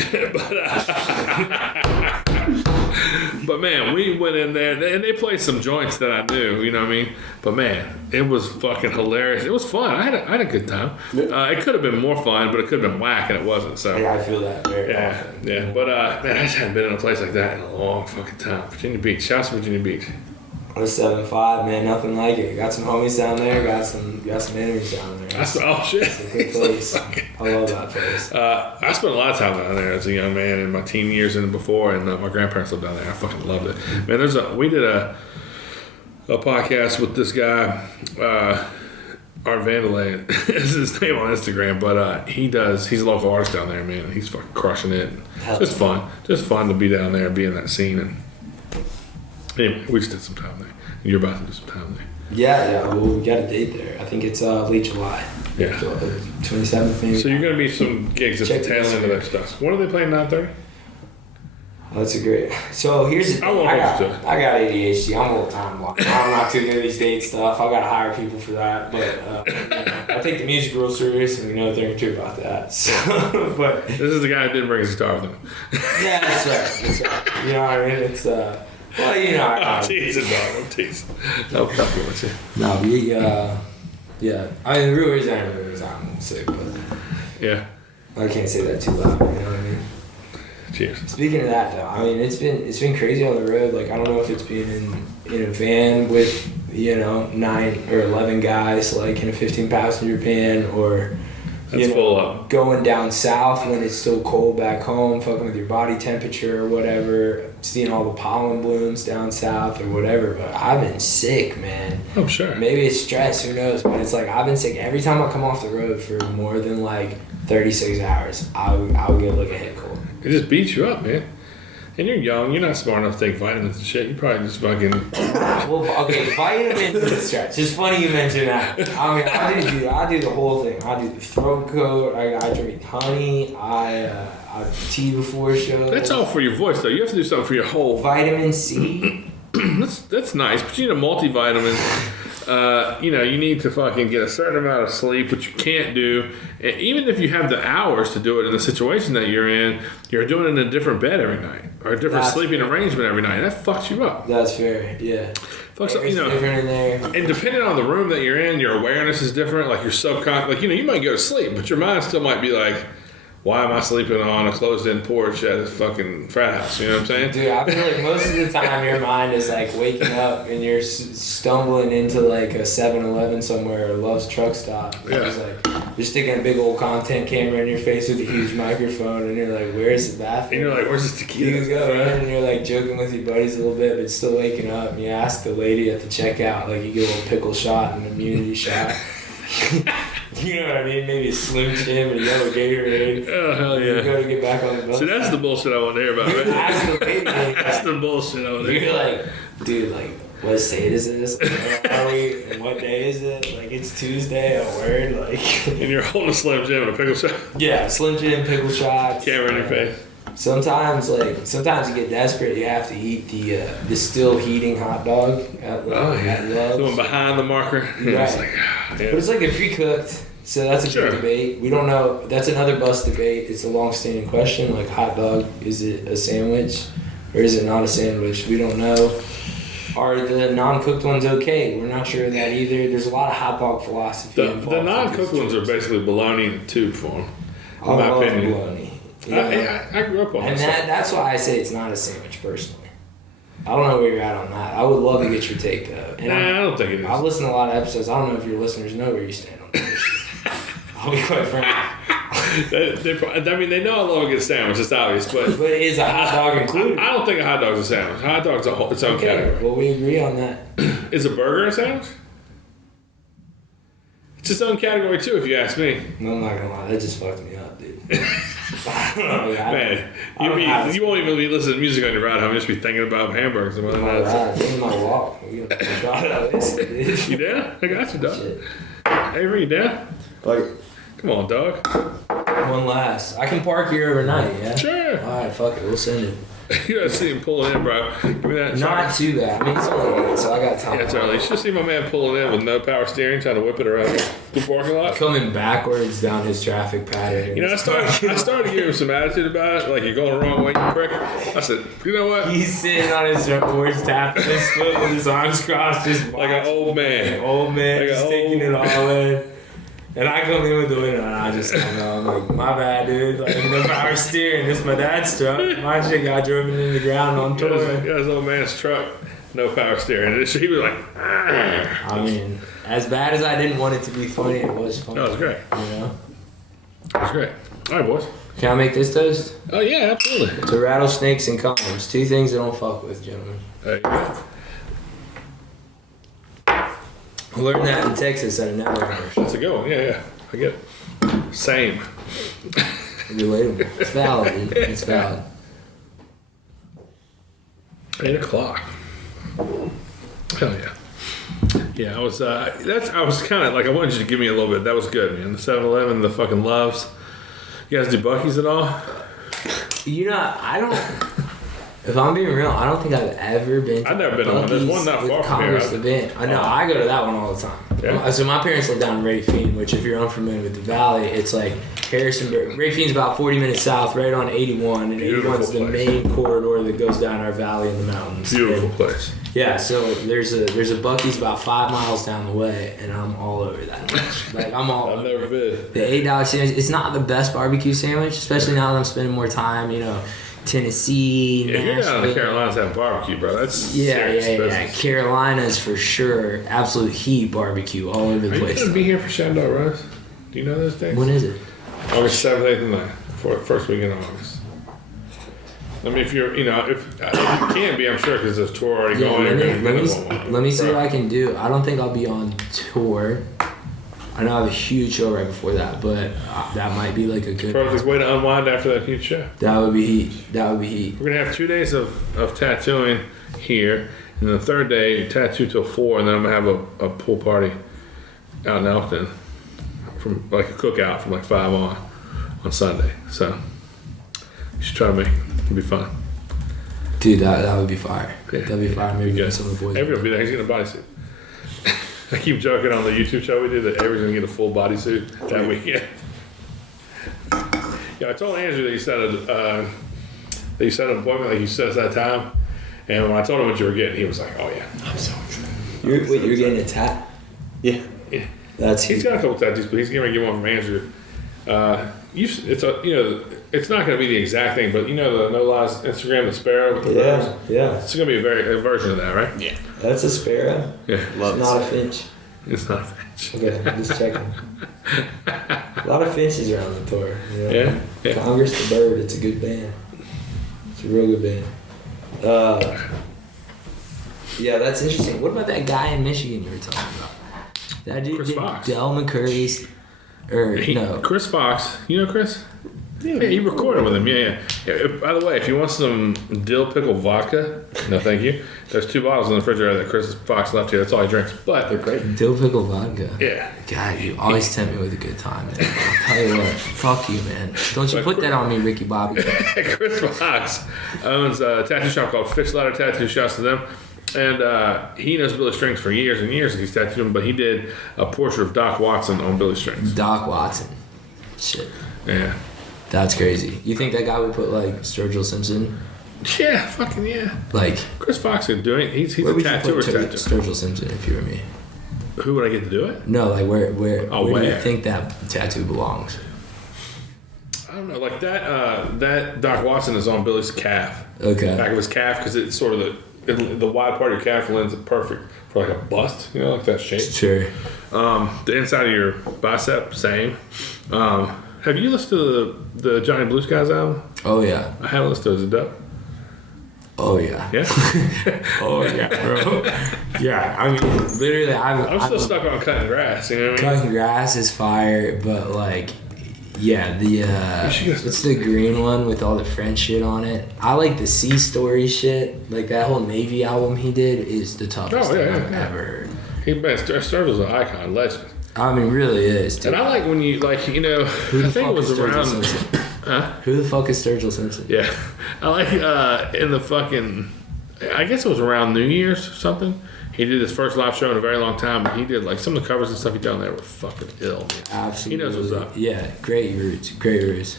But man, we went in there and they played some joints that I knew, you know what I mean? But man, it was fucking hilarious. It was fun. I had a good time. It could have been more fun, but it could have been whack, and it wasn't. So yeah, I feel that very often. Yeah. But man, I just hadn't been in a place like that in a long fucking time. Virginia Beach. Shout out to Virginia Beach. On a 7-5, man, nothing like it. Got some homies down there, got some enemies down there. Oh shit! It's a good place. I love that place. I spent a lot of time down there as a young man in my teen years and before, and my grandparents lived down there. I fucking loved it. Man, we did a podcast with this guy, Art Vandelay is his name on Instagram, but he's a local artist down there, man. He's fucking crushing it. Just fun to be down there and be in that scene. And anyway, we just did some time there. You're about to do some time there. Yeah. Well, we got a date there. I think it's late July. Yeah. 27th maybe. So you're gonna be some gigs at the tail end of that stuff. When are they playing 9:30? Oh, that's a great. So here's the thing. I got ADHD. I'm a little time blocked. I'm not too good at these date stuff. I gotta hire people for that. But I take the music real serious, and we know a thing or two about that. So, but this is the guy who didn't bring his guitar with him. Yeah, that's right. You know what I mean? It's well, you know. I'm teasing, dog. I'm teasing. I'm fucking with you. No, yeah. I mean, the real reason I'm sick, but yeah, I can't say that too loud. You know what I mean? Cheers. Speaking of that, though, I mean, it's been crazy on the road. Like, I don't know if it's being in a van with 9 or 11 guys, like in a 15-passenger van, or full up. Going down south when it's still cold back home, fucking with your body temperature or whatever, seeing all the pollen blooms down south or whatever. But I've been sick, man. I'm sure. Maybe it's stress, who knows? But it's like I've been sick every time I come off the road for more than like 36 hours. I'll get like a head cold. It just beats you up, man. And you're young. You're not smart enough to take vitamins and shit. You probably just fucking... Well, okay, vitamins is a stretch. It's funny you mention that. I mean, I do the whole thing. I do the throat coat. I drink honey. I tea before show. That's all for your voice, though. You have to do something for your whole... Vitamin C. That's nice, but you need a multivitamin. You need to fucking get a certain amount of sleep, which you can't do. And even if you have the hours to do it in the situation that you're in, you're doing it in a different bed every night or a different sleeping arrangement every night. That fucks you up. That's fair, yeah. Fucks up, different in there. And depending on the room that you're in, your awareness is different. Like your subconscious, you might go to sleep, but your mind still might be like, why am I sleeping on a closed-in porch at a fucking frat house? You know what I'm saying? Dude, I feel like most of the time your mind is like waking up and you're stumbling into like a 7-Eleven somewhere or Love's truck stop. Yeah. It's like you're sticking a big old content camera in your face with a huge microphone and you're like, where's the bathroom? And you're like, where's the tequila? You go in and you're like joking with your buddies a little bit but still waking up and you ask the lady at the checkout, like you get a little pickle shot and an immunity shot. You know what I mean? Maybe a Slim Jim and a yellow Gatorade. Oh, hell yeah. You go to get back on the bus. So that's the bullshit I want to hear about, right? That's the lady. That's the bullshit I want to hear. You're like, dude, like, what state is this? Like, where are we? And what day is it? Like, it's Tuesday, a word, like... And you're holding a Slim Jim and a pickle shot? Yeah, Slim Jim, pickle shots. Camera in your face. Sometimes you get desperate. You have to eat the still heating hot dog at Love's. Going behind the marker. Right. It's like, But it's like a pre-cooked, so that's a big debate. We don't know. That's another bus debate. It's a long-standing question. Like hot dog, is it a sandwich or is it not a sandwich? We don't know. Are the non-cooked ones okay? We're not sure of that either. There's a lot of hot dog philosophy. The non-cooked ones are basically bologna in a tube form. I love bologna. Yeah. I grew up on and that's why I say it's not a sandwich personally. I don't know where you're at on that. I would love to get your take though. And I don't think it is. I've listened to a lot of episodes. I don't know if your listeners know where you stand on this. I'll be quite frank. They know I love a good sandwich. It's obvious, but is a hot dog included? I don't think a hot dog's a sandwich. A hot dog's its own category. Well, we agree on that. Is a burger a sandwich? It's its own category too, if you ask me. No, I'm not gonna lie. That just fucked me up, dude. Man, you won't even be listening to music on your ride home. You'll just be thinking about hamburgers and whatnot. This is my walk. You down? I got you, dog. Avery, you down? Like, come on, dog. One last. I can park here overnight, yeah? Sure. Alright, fuck it. We'll send it. You gotta see him pulling in, bro. Give me that. Not too bad. I mean, it's only 8, so I got time. Yeah, it's early. You should see my man pulling in with no power steering, trying to whip it around the parking lot. Coming backwards down his traffic pattern. You know, I started to give him some attitude about it. Like, you're going the wrong way, you prick. I said, you know what? He's sitting on his porch, tapping his foot with his arms crossed, just Like an old man. Like just an taking it all in. And I come in with the window and I just don't know. I'm like, my bad, dude. Like, no power steering. This is my dad's truck. My shit got driven in the ground on tour. Yeah, his old man's truck, no power steering. And he was like, I mean, as bad as I didn't want it to be funny, it was funny. No, it was great. You know? It was great. All right, boys. Can I make this toast? Oh, yeah, absolutely. To rattlesnakes and condoms. 2 things I don't fuck with, gentlemen. There you go. I learned that in Texas at a network commercial. That's a good one. Yeah. I get it. Same. Relatable. It's valid, dude. It's valid. 8 o'clock. Hell yeah. Yeah, I was kind of like, I wanted you to give me a little bit. That was good, man. The 7-Eleven, the fucking Loves. You guys do Buc-ee's at all? You know, I don't. If I'm being real, I don't think I've ever been to I've never been to one. There's one not far from here. I know, I go to that one all the time. Yeah. So my parents live down in Rafine, which if you're unfamiliar with the valley, it's like Harrisonburg. Rafine's about 40 minutes south, right on 81, and 81's the main corridor that goes down our valley in the mountains. Beautiful place. Yeah, so there's a Buc-ee's about 5 miles down the way, and I'm all over that. Like, I'm all I've never been. The $8 sandwich, it's not the best barbecue sandwich, especially now that I'm spending more time, you know, Tennessee, Yeah, you're down in the Carolinas having barbecue, bro. That's serious business. Carolinas for sure. Absolute heat barbecue all over the Are place. you going to be here for Shandor Rose? Do you know those dates? When is it? August 7th, 8th, and 9th. First weekend of August. I mean, if you're, you know, if you can be, I'm sure, because there's tour already going. Let me see what I can do. I don't think I'll be on tour. I know I have a huge show right before that, but that might be like a good perfect way to unwind after that huge show. That would be heat. We're gonna have 2 days of tattooing here, and the third day tattoo till 4, and then I'm gonna have a pool party out in Elkton, from like a cookout from like 5 on Sunday. So you should try to make it. It'll be fun. Dude, that would be fire. Yeah. That'd be fire. Maybe get some of the boys. Avery will be there. He's gonna bodysuit. I keep joking on the YouTube show we do that Avery's gonna get a full bodysuit that weekend. Yeah, I told Andrew that you set an appointment like you set us that time, and when I told him what you were getting, he was like, "Oh yeah, I'm so excited." You're getting a tat? Yeah. That's he's got a couple tattoos, but he's going to get one from Andrew. It's not going to be the exact thing, but you know the No Lies Instagram, the sparrow with the birds? Yeah. It's going to be a version of that, right? Yeah. That's a sparrow? Yeah. It's not a finch. It's not a finch. Okay, I'm just checking. A lot of finches around the tour. You know? Yeah. Congress the Bird, it's a good band. It's a real good band. Yeah, that's interesting. What about that guy in Michigan you were talking about? That dude Chris did Fox. Del McCurry's, Chris Fox. You know Chris? Yeah, he recorded with him. Yeah. By the way, if you want some dill pickle vodka, no thank you. There's 2 bottles in the refrigerator that Chris Fox left here. That's all he drinks. But they're great. Dill pickle vodka. Yeah. God, you always tempt me with a good time, man. I'll tell you what. Fuck you, man. Don't you put that on me, Ricky Bobby. Chris Fox owns a tattoo shop called Fish Ladder Tattoo. Shouts to them. And he knows Billy Strings for years and years. He's tattooed him, but he did a portrait of Doc Watson on Billy Strings. Doc Watson. Shit. Yeah. That's crazy. You think that guy would put like Sturgill Simpson? Yeah, fucking yeah. Like Chris Fox could do it. He's a tattooer. Sturgill Simpson, if you were me. Who would I get to do it? No, like where do you think that tattoo belongs? I don't know. Like that Doc Watson is on Billy's calf. Okay. Back of his calf, because it's sort of the wide part of your calf lends it perfect for like a bust, you know, like that shape. Sure. The inside of your bicep, same. Have you listened to the Johnny Blue Skies album? Oh yeah. I haven't listened to it. Is it dope? Oh yeah. Yeah? Oh yeah, bro. Yeah, I mean, literally, I'm still stuck on Cutting Grass, you know what I mean? Cutting Grass is fire, but like, Yeah, it's the green one with all the French shit on it. I like the Sea Story shit. Like that whole Navy album he did is the toughest thing I've ever heard. Sturgill's an icon, legend. I mean, really is. Dude. And I like when you I think it was around. Who the fuck is Sturgill Simpson? Yeah, I like in the fucking. I guess it was around New Year's or something. He did his first live show in a very long time, but he did like some of the covers and stuff he done there were fucking ill. Man. Absolutely. He knows what's up. Yeah, great roots.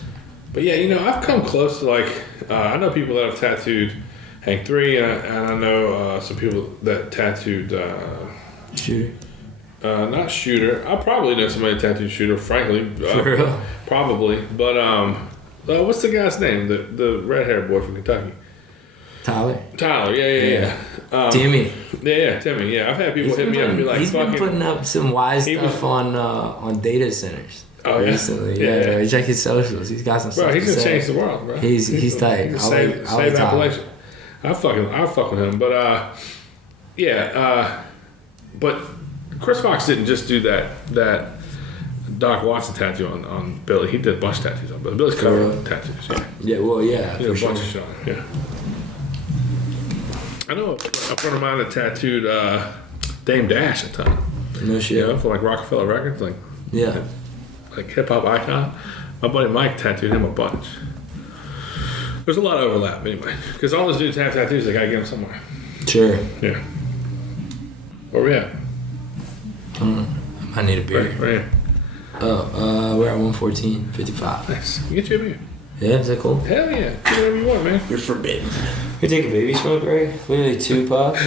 But yeah, I've come close to I know people that have tattooed Hank 3, and I know some people that tattooed Shooter. Not Shooter. I probably know somebody that tattooed Shooter, frankly. For real? Probably. But what's the guy's name? The red-haired boy from Kentucky. Tyler, yeah. Timmy. Yeah, Timmy. Yeah, I've had people hit me up and be like, he's been putting up some wise stuff on data centers. Oh, yeah? Recently. Yeah. Check his socials. He's got some stuff. Bro, he's gonna change the world, bro. He's tight. He's save Appalachia. I'll fuck with him. But but Chris Fox didn't just do that Doc Watson tattoo on Billy. He did a bunch of tattoos on Billy. Billy's covered tattoos. Yeah, well, yeah. He did a bunch of shit on it. Yeah. I know a friend of mine that tattooed Dame Dash a ton. No shit. For like Rockefeller Records, like hip hop icon. My buddy Mike tattooed him a bunch. There's a lot of overlap anyway, because all those dudes have tattoos. They gotta get them somewhere. Sure. Yeah. Where we at? I need a beer. Right here. Oh, we're at 114.55. Nice. Get you a beer. Yeah, is that cool? Hell yeah. Do whatever you want, man. You're forbidden. We take a baby smoke break. We need 2 puffs.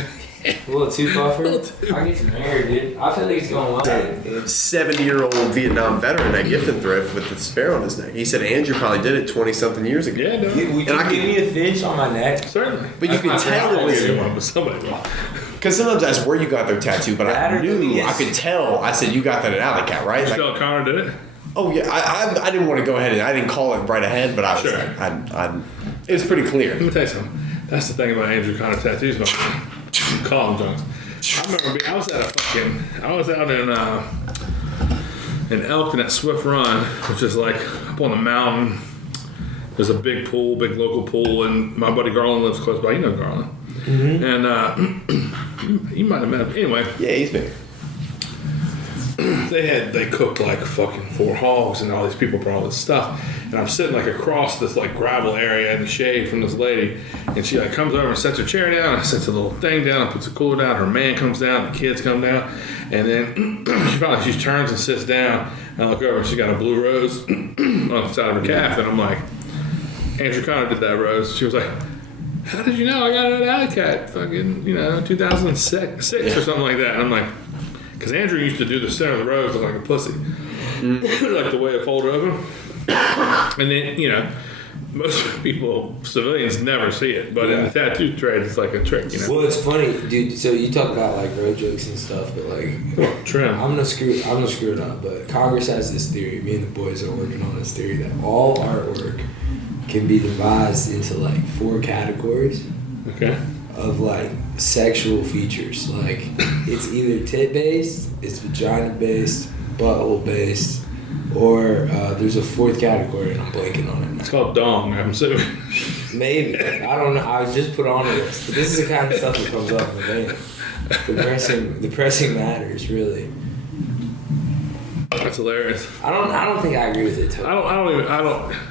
A little 2 puffer. I get some hair, dude. I feel like it's going well. 70-year-old Vietnam veteran at Gift and Thrift with the spear on his neck. He said Andrew probably did it 20-something years ago. Yeah, no. Would you give me a fish on my neck? Certainly. But you could tell it was... somebody. Because sometimes that's where you got their tattoo, but I knew, I could tell. I said, you got that at Alley Cat, right? Michelle Connor did it? Oh, yeah. I didn't want to go ahead and I didn't call it right ahead, but I was it was pretty clear. Let me tell you something. That's the thing about Andrew Connor tattoos, man. Call him Jones. I remember I was out in Elkton at Swift Run, which is like up on the mountain. There's a big pool, big local pool, and my buddy Garland lives close by. You know Garland. Mm-hmm. And you might have met him. Anyway. Yeah, he's big. They cooked like fucking 4 hogs, and all these people brought all this stuff. And I'm sitting like across this like gravel area in the shade from this lady, and she like comes over and sets her chair down, and sets a little thing down, and puts a cooler down. Her man comes down, the kids come down, and then she turns and sits down. And I look over, and she got a blue rose on the side of her calf, and I'm like, Andrew Connor did that rose. She was like, how did you know I got it at Alley Cat? Fucking 2006 or something like that. And I'm like, because Andrew used to do the center of the rose look like a pussy. Like the way it folded over. And then, most people, civilians, never see it. But in the tattoo trade, it's like a trick, Well, it's funny, dude. So you talk about like road jokes and stuff, but like, trim. I'm gonna screw it up. But Congress has this theory. Me and the boys are working on this theory that all artwork can be devised into like 4 categories. Okay. Of like sexual features. Like it's either tit based, it's vagina based, butthole based, or there's a 4th category and I'm blanking on it now. It's called dong, I'm assuming. Maybe. I don't know. I was just put on this. But this is the kind of stuff that comes up in the van. The pressing matters, really. That's hilarious. I don't think I agree with it totally. I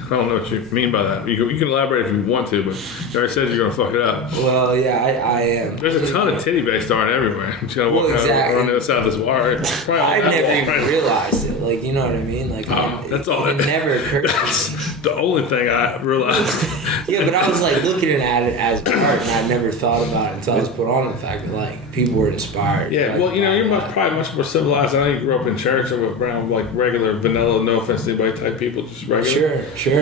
don't know what you mean by that. You can elaborate if you want to, but you already said you're gonna fuck it up. Well, yeah, I am. There's a ton of titty-based art everywhere. You just gotta walk out on the other side of this wire. I never even realized it. Like, you know what I mean? Like, that's all. It never occurred. That's the only thing I realized. Yeah, but I was like looking at it as art, and I never thought about it until I was put on the fact that like people were inspired. Yeah, well, you're probably much more civilized. I know you grew up in church or around like regular vanilla, no offense to anybody type people, just regular. Sure.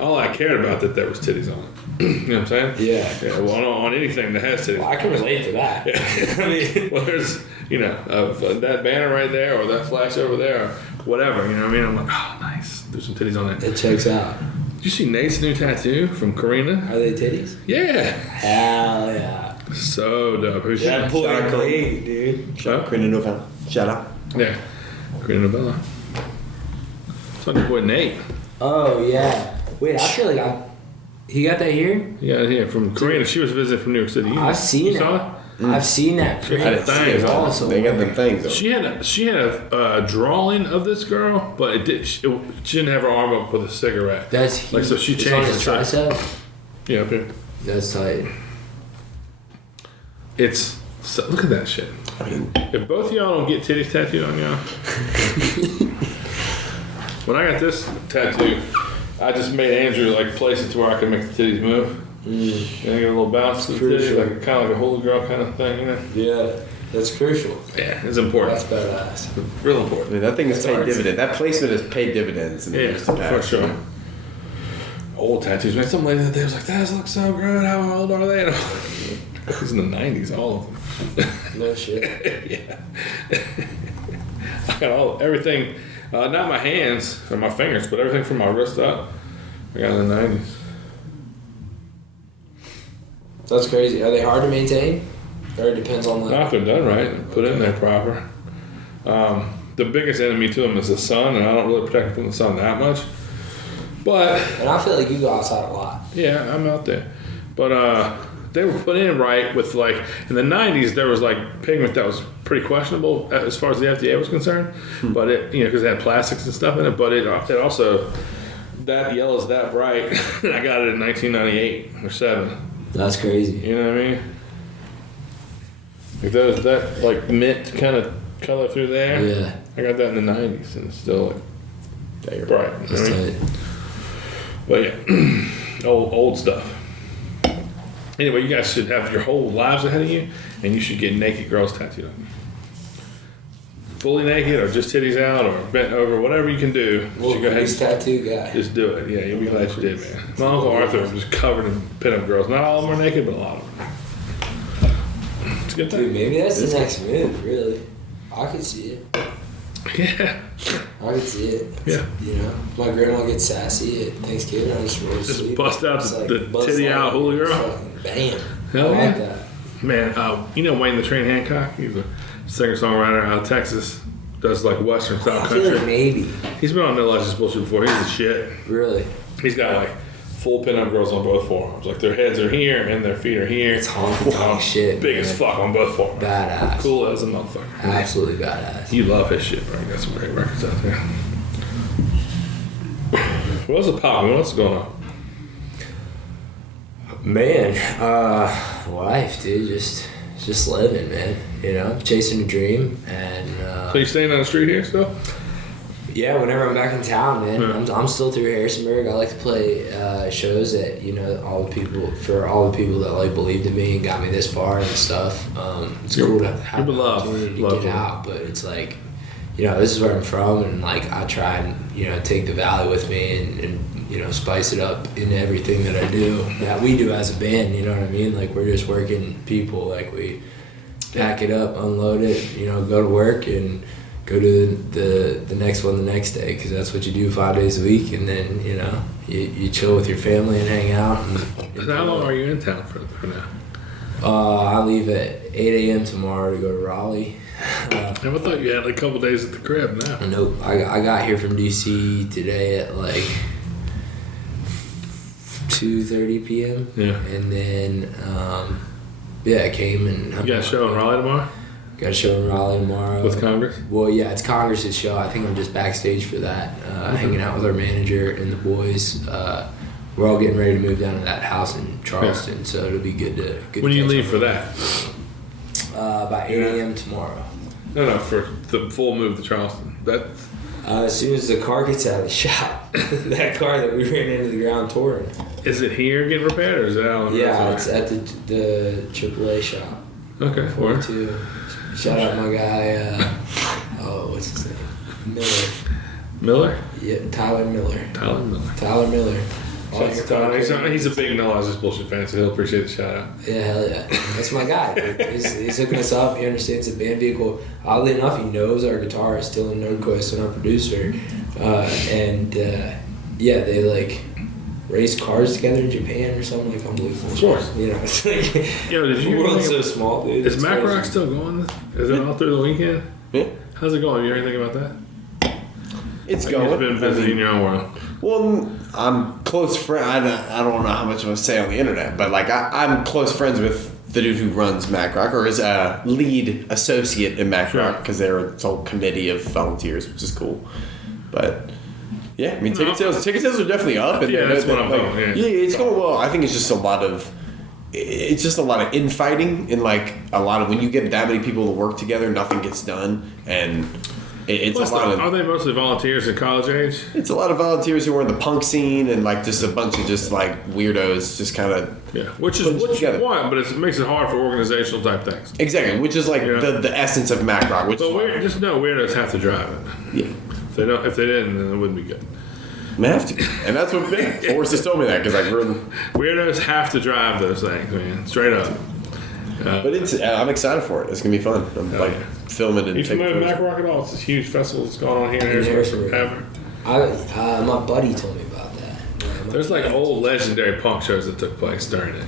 All I cared about that there was titties on it. You know what I'm saying? Yeah. Well, on anything that has titties. Well, I can relate to that. Yeah. I mean, well, there's that banner right there or that flash over there or whatever. You know what I mean? I'm like, oh, nice. There's some titties on there. It checks out. Did you see Nate's new tattoo from Karina? Are they titties? Yeah. Hell yeah. So dope. Who's that boy great, dude. Shout out Karina Novella. Shout out. Yeah. Karina Novella. It's on your boy Nate. Oh yeah. Wait, I feel like he got that here. Yeah, from Karina. She was visiting from New York City. I've seen it. I've seen that. She had things. Awesome. They got the things. She had a drawing of this girl, but she didn't have her arm up with a cigarette. That's like so. She it's changed on his tricep. Yeah, up here. That's tight. It's look at that shit. I mean, if both of y'all don't get titties tattooed on y'all, when I got this tattoo, I just made Andrew like place it to where I could make the titties move. And I get a little bounce to the titties, like kind of like a holy girl kind of thing, you know? Yeah, that's crucial. Yeah, it's important. That's badass. Real important. I mean, that thing has paid dividends. That placement has paid dividends. In the years past. For sure. Old tattoos, man. Some lady that day was like, "That looks so good. How old are they?" It was in the 90s, all of them. No shit. Yeah. I got everything, not my hands or my fingers, but everything from my wrist up. I got in the 90s. That's crazy. Are they hard to maintain? Or it depends on Not if they're done right, put in there proper. The biggest enemy to them is the sun, and I don't really protect them from the sun that much. But and I feel like you go outside a lot. Yeah, I'm out there. But they were put in right with like in the 90s there was like pigment that was pretty questionable as far as the FDA was concerned. But it because it had plastics and stuff in it. But it also that yellow's that bright. And I got it in 1998 or 7. That's crazy. You know what I mean? Like that like mint kind of color through there. Yeah. I got that in the 90s and it's still like bright. You know what I mean? But yeah, old stuff. Anyway, you guys should have your whole lives ahead of you, and you should get naked girls tattooed on you. Fully naked, or just titties out, or bent over, whatever you can do. Well, you go ahead and tattoo guy. just do it. Yeah, you'll be glad you did, man. My Uncle Arthur was covered in pinup girls. Not all of them are naked, but a lot of them. It's a good thing. Dude, maybe that's the next move, really. I can see it. Yeah. I can see it. Yeah. You know, my grandma gets sassy at Thanksgiving. I just roll to Just sleep. bust out the titty out hula girl. Bam. Hell I yeah. like that. Man, you know Wayne the Train Hancock? He's a singer-songwriter out of Texas. Does like Western style I country. feel like maybe. He's been on NLJBS bullshit before. He's the shit. Really? He's got like full pinup girls on both forearms. Like their heads are here and their feet are here. It's honky shit. Big man. as fuck on both forearms. Badass. Cool as a motherfucker. Absolutely badass. You love his shit, bro. He got some great records out there. What's the pop? What's going on? Man, life, dude. Just living, man. You know, chasing a dream, and So you staying on the street here still? yeah. Whenever I'm back in town, man, Yeah. I'm still through Harrisonburg. I like to play shows that all the people that like believed in me and got me this far and stuff. It's cool to have the opportunity to get out, but it's like, this is where I'm from, and like I try and take the valley with me and spice it up in everything that I do, that we do as a band. You know what I mean? Like we're just working people. Like we pack it up, unload it, go to work and go to the next one the next day, because that's what you do 5 days a week, and then you chill with your family and hang out. And How long are you in town for now? I leave at 8 a.m. tomorrow to go to Raleigh. I thought you had like a couple days at the crib now. Nope, I got here from DC today at like 2:30 p.m. Yeah. And then I came and You got a show in Raleigh tomorrow? Got a show in Raleigh tomorrow. With Congress? Well, yeah, it's Congress's show. I think I'm just backstage for that, hanging out with our manager and the boys. We're all getting ready to move down to that house in Charleston, so it'll be good to. When do you leave for that? About 8 a.m. tomorrow. No, for the full move to Charleston. As soon as the car gets out of the shop, that car that we ran into the ground touring. Is it here getting repaired, or is it out? Yeah, it's at the AAA shop. Okay, 42. Shout out my guy. What's his name? Miller? Yeah, Tyler Miller. Shouts to Tyler. He's a big NLJBS bullshit fan, so he'll appreciate the shout out. Yeah, hell yeah. That's my guy. He's hooking us up. He understands the band vehicle. Oddly enough, he knows our guitarist, Dylan Nordquist, and our producer. They like race cars together in Japan or something, like unbelievable. Of course. It's like Did you the world's so small, dude. Is Mac Rock still going? Is it all through the weekend? Yeah. How's it going? You hear anything about that? It's You've going. been busy in your own world. Well, I'm close friend. I don't know how much I'm gonna say on the internet, but like I'm close friends with the dude who runs MacRock, or is a lead associate in MacRock, because they're a whole committee of volunteers, which is cool. But yeah, I mean, ticket sales are definitely up. And Yeah, that's what I'm thinking. Yeah, it's going well. I think it's just a lot of infighting, and like a lot of when you get that many people to work together, nothing gets done, and it's Plus, a lot of. Are they mostly volunteers at college age? It's a lot of volunteers who are in the punk scene, and like just a bunch of just like weirdos, just kind of. Yeah, which you want, but it makes it hard for organizational type things. Exactly, which is like the essence of MacRock. Which but just know weirdos have to drive it. Yeah. If they didn't, then it wouldn't be good. They have to, and that's what Forrest has told me that, because like weirdos have to drive those things, man, straight up. But I'm excited for it. It's gonna be fun. I'm like filming and You taking familiar with photos. MacRock at all? It's this huge festival that's going on here in Harrisburg forever. My buddy told me about that. There's like old legendary punk shows that took place during it,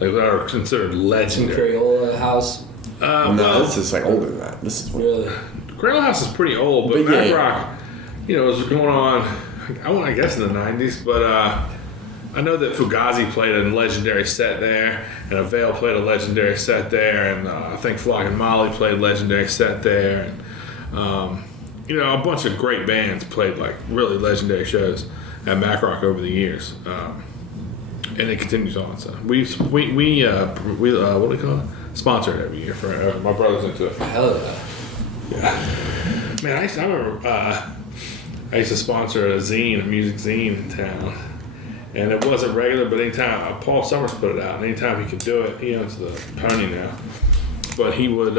like that are considered legendary. Crayola House. No, this is like older than that. This is Really. Crayola House is pretty old, but yeah, MacRock, was going on. I guess in the '90s, but I know that Fugazi played a legendary set there, and Avail played a legendary set there, and I think Flock and Molly played a legendary set there, and a bunch of great bands played like really legendary shows at MacRock over the years, and it continues on. So we what do we call it? Sponsor it every year for my brother's into it. Hell yeah. Man, I remember I used to sponsor a music zine in town. And it wasn't regular, but anytime Paul Summers put it out, and anytime he could do it, he owns the Pony now. But he would,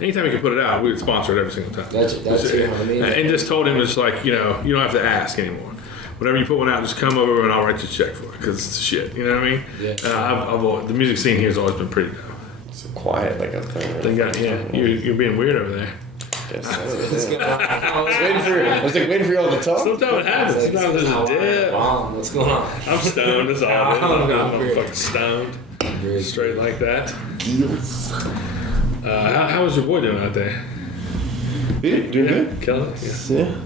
anytime he could put it out, we would sponsor it every single time. That's you know what I mean? And just told him, just like, you don't have to ask anymore. Whenever you put one out, just come over and I'll write you a check for it, because it's shit. You know what I mean? Yeah. The music scene here has always been pretty dope. so quiet, like up there. You're being weird over there. I was waiting for y'all to talk. Sometimes it happens. Sometimes there's a dip. What's going on? I'm stoned. That's all. I'm fucking stoned. Straight like that. How was your boy doing out there? Doing good. Killing it? Yeah.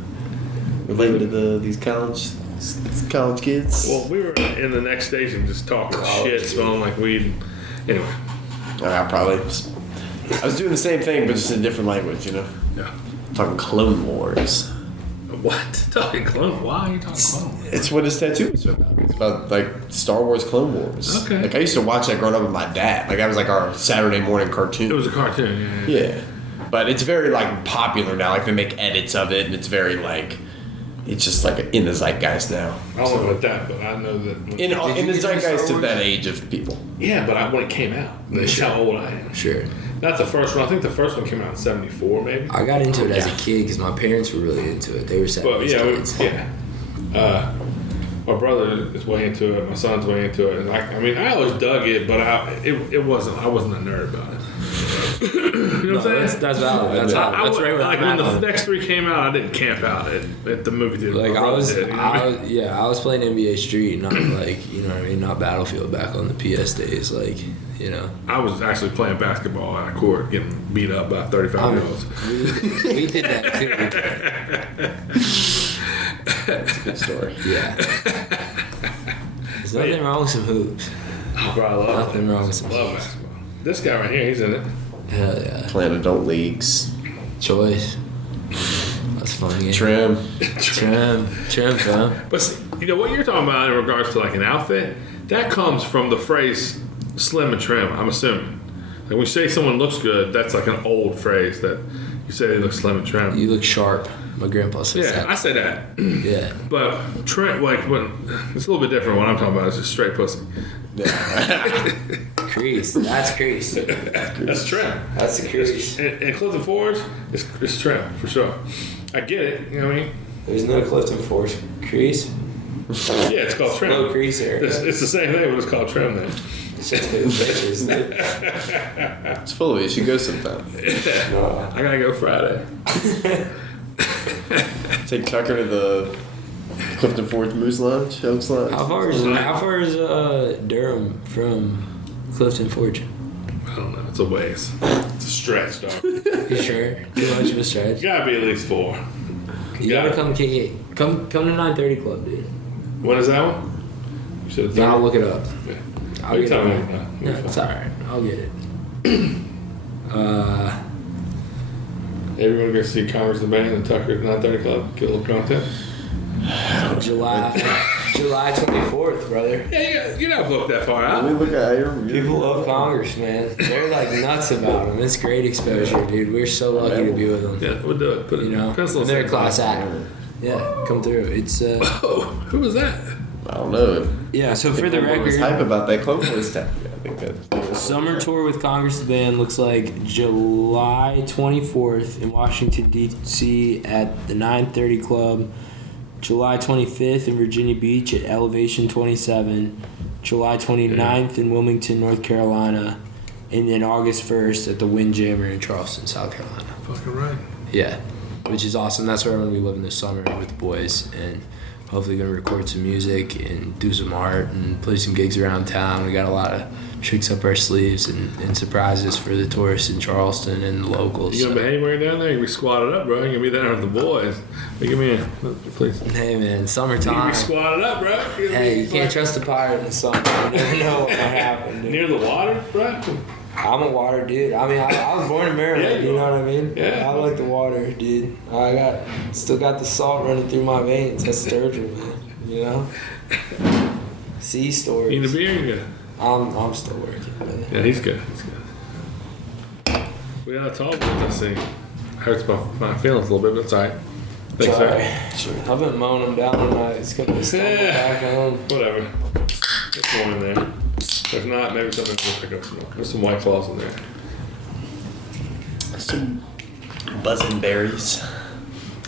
Related to these college kids. Well, we were in the next station just talking shit, smelling like weed. Anyway. I was doing the same thing, but just in a different language, Yeah. Talking Clone Wars. What? Talking Clone? Why are you talking Clone Wars? It's what his tattoo is about. It's about like Star Wars Clone Wars. Okay. Like I used to watch that growing up with my dad. Like that was like our Saturday morning cartoon. It was a cartoon, Yeah. But it's very like popular now. Like they make edits of it, and it's very like it's just like in the zeitgeist now. I don't know about that, but I know that In the zeitgeist of that age of people. Yeah, but when it came out, that's how old I am. Sure. Not the first one. I think the first one came out in '74, maybe. I got into it as a kid because my parents were really into it. They were saying, "But my brother is way into it. My son's way into it, and I always dug it, but I wasn't a nerd about it. You know what I'm saying? That's valid. That's valid. That's right. Like when the next three came out, I didn't camp out at the movie theater. Like I was playing NBA Street, not like you know what I mean, not Battlefield back on the PS days, like. I was actually playing basketball on a court, getting beat up by 35-year-olds. We did that too. That's a good story. Yeah. There's nothing wrong with some hoops. Oh, bro, I love Nothing wrong with some basketball. This guy right here, he's in it. Hell yeah. Playing adult leagues. Choice. That's funny. Trim, fam. But see, what you're talking about in regards to like an outfit, that comes from the phrase slim and trim, I'm assuming. Like when you say someone looks good, that's like an old phrase that you say they look slim and trim. You look sharp. My grandpa says that. Yeah, I say that. Yeah. But trim, like when it's a little bit different. What I'm talking about is just straight pussy. Crease. That's crease. That's trim. That's the crease. And Clifton Forge is trim for sure. I get it. You know what I mean? There's no Clifton Forge crease. Yeah, it's called trim. No crease area. It's the same thing, but it's called trim then. It's just new bitches. It's full of it. You should go sometime. No. I gotta go Friday. Take Tucker to the Clifton Forge Moose Lounge, Elks Lounge. How far is Durham from Clifton Forge? I don't know. It's a ways. It's a stretch, dog. You sure? Too much of a stretch? Gotta be at least 4. You gotta come kick it. Come to 9:30 Club, dude. When is that one? You should have Then I'll look it up. Yeah. I'll You get tell me. it. No, it's alright. I'll get it. Everyone go see Congress the Band and Tucker at 9:30 Club. Get a little content. July 24th, brother. Yeah, you're not booked that far Let me out. look at your People love Congress, man. They're like nuts about them. It's great exposure, dude. We're so lucky to be with them. Yeah, we'll do it. Put it, You know, pencil they're a in. class act. Yeah, come through. It's Oh, who was that? I don't know. yeah. So I for think the everyone was record, hype about that Club Voice tag. I think that summer tour with Congress the Band looks like July 24th in Washington D.C. at the 9:30 Club. July 25th in Virginia Beach at Elevation 27. July 29th in Wilmington, North Carolina. And then August 1st at the Windjammer in Charleston, South Carolina. Fucking right. Yeah, which is awesome. That's where I'm going to be living this summer with the boys. And hopefully going to record some music and do some art and play some gigs around town. We got a lot of tricks up our sleeves and surprises for the tourists in Charleston and the locals. You gonna behave when you're down there? You're gonna be squatted up, bro. You're gonna be there with the boys. Hey, give me a please. Hey, man, You gonna summertime. be squatted up, bro. Hey, you can't trust a pirate in the summer. You never know what might happen, dude. Near the water, bro. I'm a water dude. I mean, I was born in Maryland. Yeah, You know what I mean? Yeah. I like the water, dude. Still got the salt running through my veins. That's sturgeon, man. You know. Sea You need a stories. beer? You good? I'm still working, man. Yeah, he's good. He's good. We got a tall boys, I see. Hurts my feelings a little bit, but it's alright. Thanks, Sorry. sir. I've been mowing them down tonight. It's gonna stumble back home. Whatever. There's more in there. If not, maybe something we'll pick up some more. There's some White Claws in there. some buzzing berries.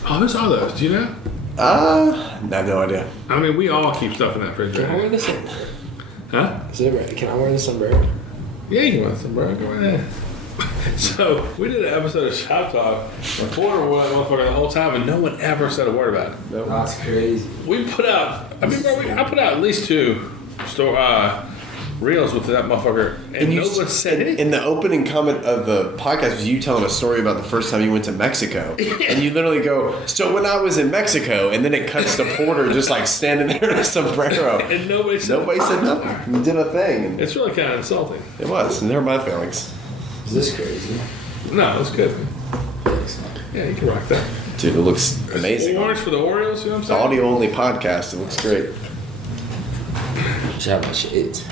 Oh, whose are those? Do you know? I have no idea. I mean, we all keep stuff in that Can I refrigerator. wear the sombrero? Huh? Is it right? Can I wear the sombrero? Yeah, you can want some, bro. Go right ahead. So, we did an episode of Shop Talk. Reporter went motherfucker the whole time, and no one ever said a word about it. That's crazy. We put out, I mean, bro, I put out at least 2 reels with that motherfucker, and no one said anything. In the opening comment of the podcast was you telling a story about the first time you went to Mexico. And you literally go, so when I was in Mexico, and then it cuts to Porter just like standing there in a sombrero. And nobody said nothing. You did a thing. And It's really kind of insulting. it was. And they're my feelings. Is this crazy? No, it's good. Yeah, you can rock that. Dude, it looks amazing. Orange for the Orioles, you know what I'm It's saying? audio only podcast. It looks great. Just have my shades.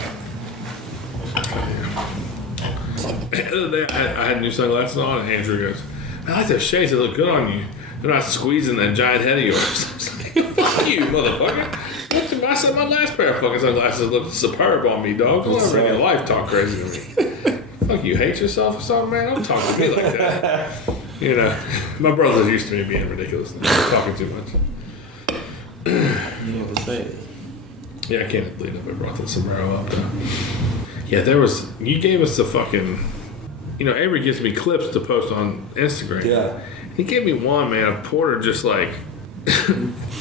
The other day, I had new sunglasses on, and Andrew goes, I like those shades, they look good on you. They're not squeezing that giant head of yours. I was like, fuck you, motherfucker. I said my last pair of fucking sunglasses looked superb on me, dog. Don't ever in your life talk crazy to me. Fuck you, hate yourself or something, man? Don't talk to me like that. You know, my brother's used to me being ridiculous and talking too much. Yeah, I can't believe nobody brought the sombrero up, though. Yeah, you gave us the fucking, Avery gives me clips to post on Instagram. Yeah. He gave me one, man, of Porter just like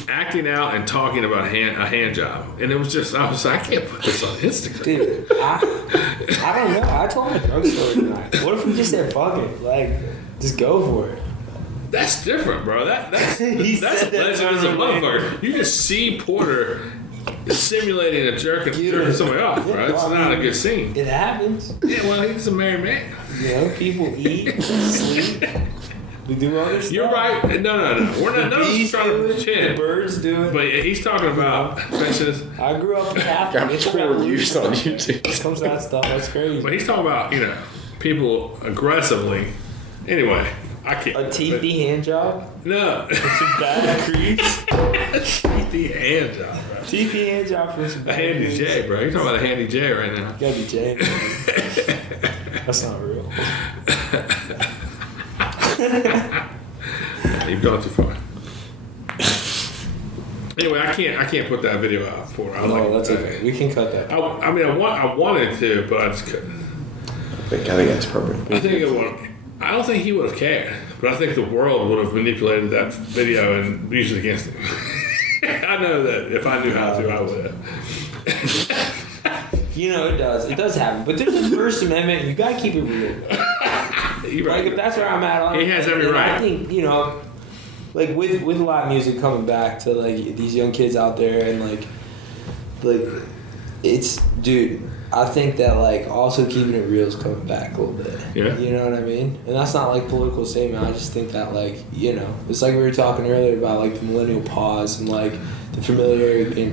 acting out and talking about a hand job. And it was just, I was like, I can't put this on Instagram. Dude, I don't know. I told my drugstore tonight. What if we just said fuck it? Like, just go for it. That's different, bro. That's He that's said that legend as a to me. motherfucker. You just see Porter simulating a jerking somebody off, bro. It's not a good scene. It happens. Yeah, well, he's a married man. You know, people eat, sleep. We do other stuff. You're right. No. We're not. None of us Bees trying do to it, the chin. birds do it. But he's talking about fences. I grew up Catholic. Got It's 4 about views on YouTube. When it comes to that stuff, that's crazy. But he's talking about people aggressively. Anyway, I can't. A teethy hand job? No. Some bad crease? Teethy hand job, bro. Teethy hand job for some A bad handy crease. J, bro. You're talking about a handy J right now. Gotta be J. That's not real. You've gone too far. Anyway, I can't put that video out for. No, that's okay. We can cut that. I mean, I wanted to, but I just couldn't. I think that's appropriate. I think it would. I don't think he would have cared, but I think the world would have manipulated that video and used it against him. I know that if I knew how to, I would have. You know, it does happen. But there's a First Amendment. You gotta keep it real. Like if that's where I'm at on He has every right. I think, you know, like with live music coming back to like these young kids out there and like it's, dude, I think that like also keeping it real is coming back a little bit. Yeah. You know what I mean? And that's not like political statement. I just think that like, you know, it's like we were talking earlier about like the millennial pause and like the familiarity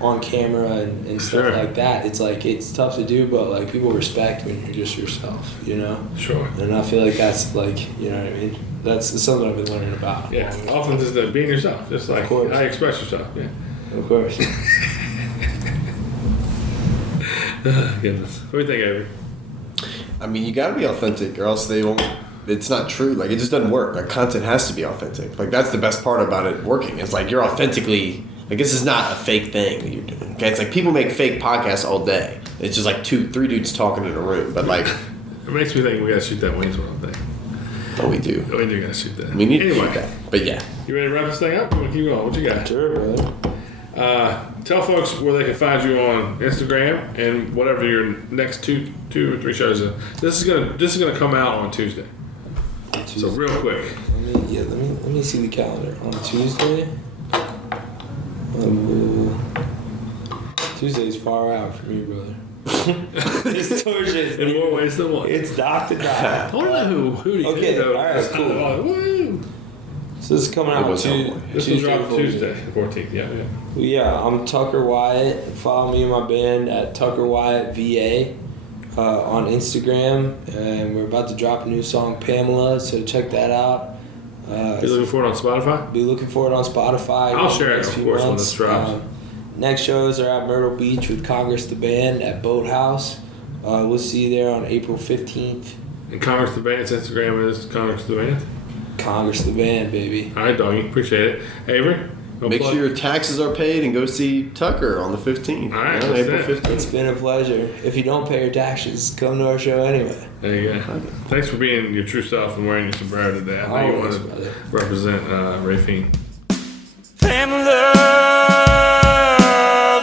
on camera and stuff like that. It's like it's tough to do, but like people respect when you're just yourself, you know? Sure. And I feel like that's like, you know what I mean? That's something I've been learning about. Yeah. Often just being yourself, just like how you express yourself. Yeah. Of course. Goodness. What do you think, Avery? I mean, you gotta be authentic, or else they won't. It's not true. Like, it just doesn't work. Like, content has to be authentic. Like, that's the best part about it working. It's like you're authentically. Like, this is not a fake thing that you're doing. Okay, it's like people make fake podcasts all day. It's just like 2-3 dudes talking in a room. But like, it makes me think we gotta shoot that Wayne's World thing. Oh, we do. We do gotta shoot that. We need anyway, to shoot that. But yeah. You ready to wrap this thing up? We're gonna keep going. What you got? Sure, brother. Tell folks where they can find you on Instagram and whatever your next two or three shows are. This is gonna come out on Tuesday. So real quick. Let me see the calendar. On Tuesday. Tuesday's far out for me, brother. This torture in more ways than one. It's Dr. Doc. I don't know who do you okay, know? alright, cool. Woo. So this is coming out Tuesday. This will drop Tuesday, the 14th. Yeah. Yeah, I'm Tucker Wyatt. Follow me and my band at Tucker Wyatt VA on Instagram, and we're about to drop a new song, Pamela. So check that out. Be looking for it on Spotify. Be looking for it on Spotify. I'll share it, of course, when this drops. Next shows are at Myrtle Beach with Congress the Band at Boathouse. We'll see you there on April 15th. And Congress the Band's Instagram is Congress the Band. Congress the Band, baby. All right, doggy. Appreciate it. Avery? Make sure your taxes are paid and go see Tucker on the 15th. All right, April 15th. It's been a pleasure. If you don't pay your taxes, come to our show anyway. There you go. Thanks for being your true self and wearing your sombrero today. I know you want to represent Rafine. Pamela,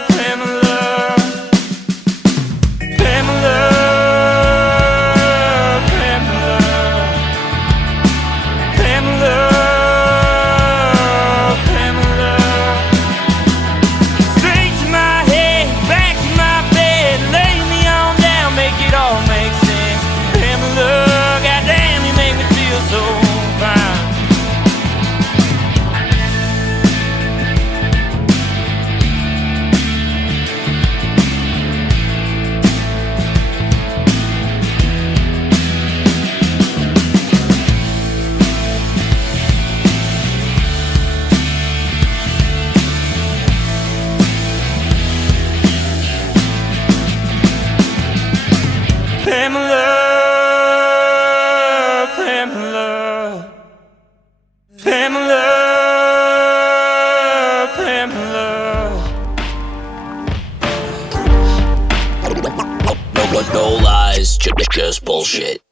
Pamela, Pamela, Pamela, Pamela, Pamela. Straight to my head, back to my bed, lay me on down, make it all make sense. Pamela, goddamn, you make me feel so fine. Pamela, Pamela, Pamela, Pamela. No lies, just bullshit.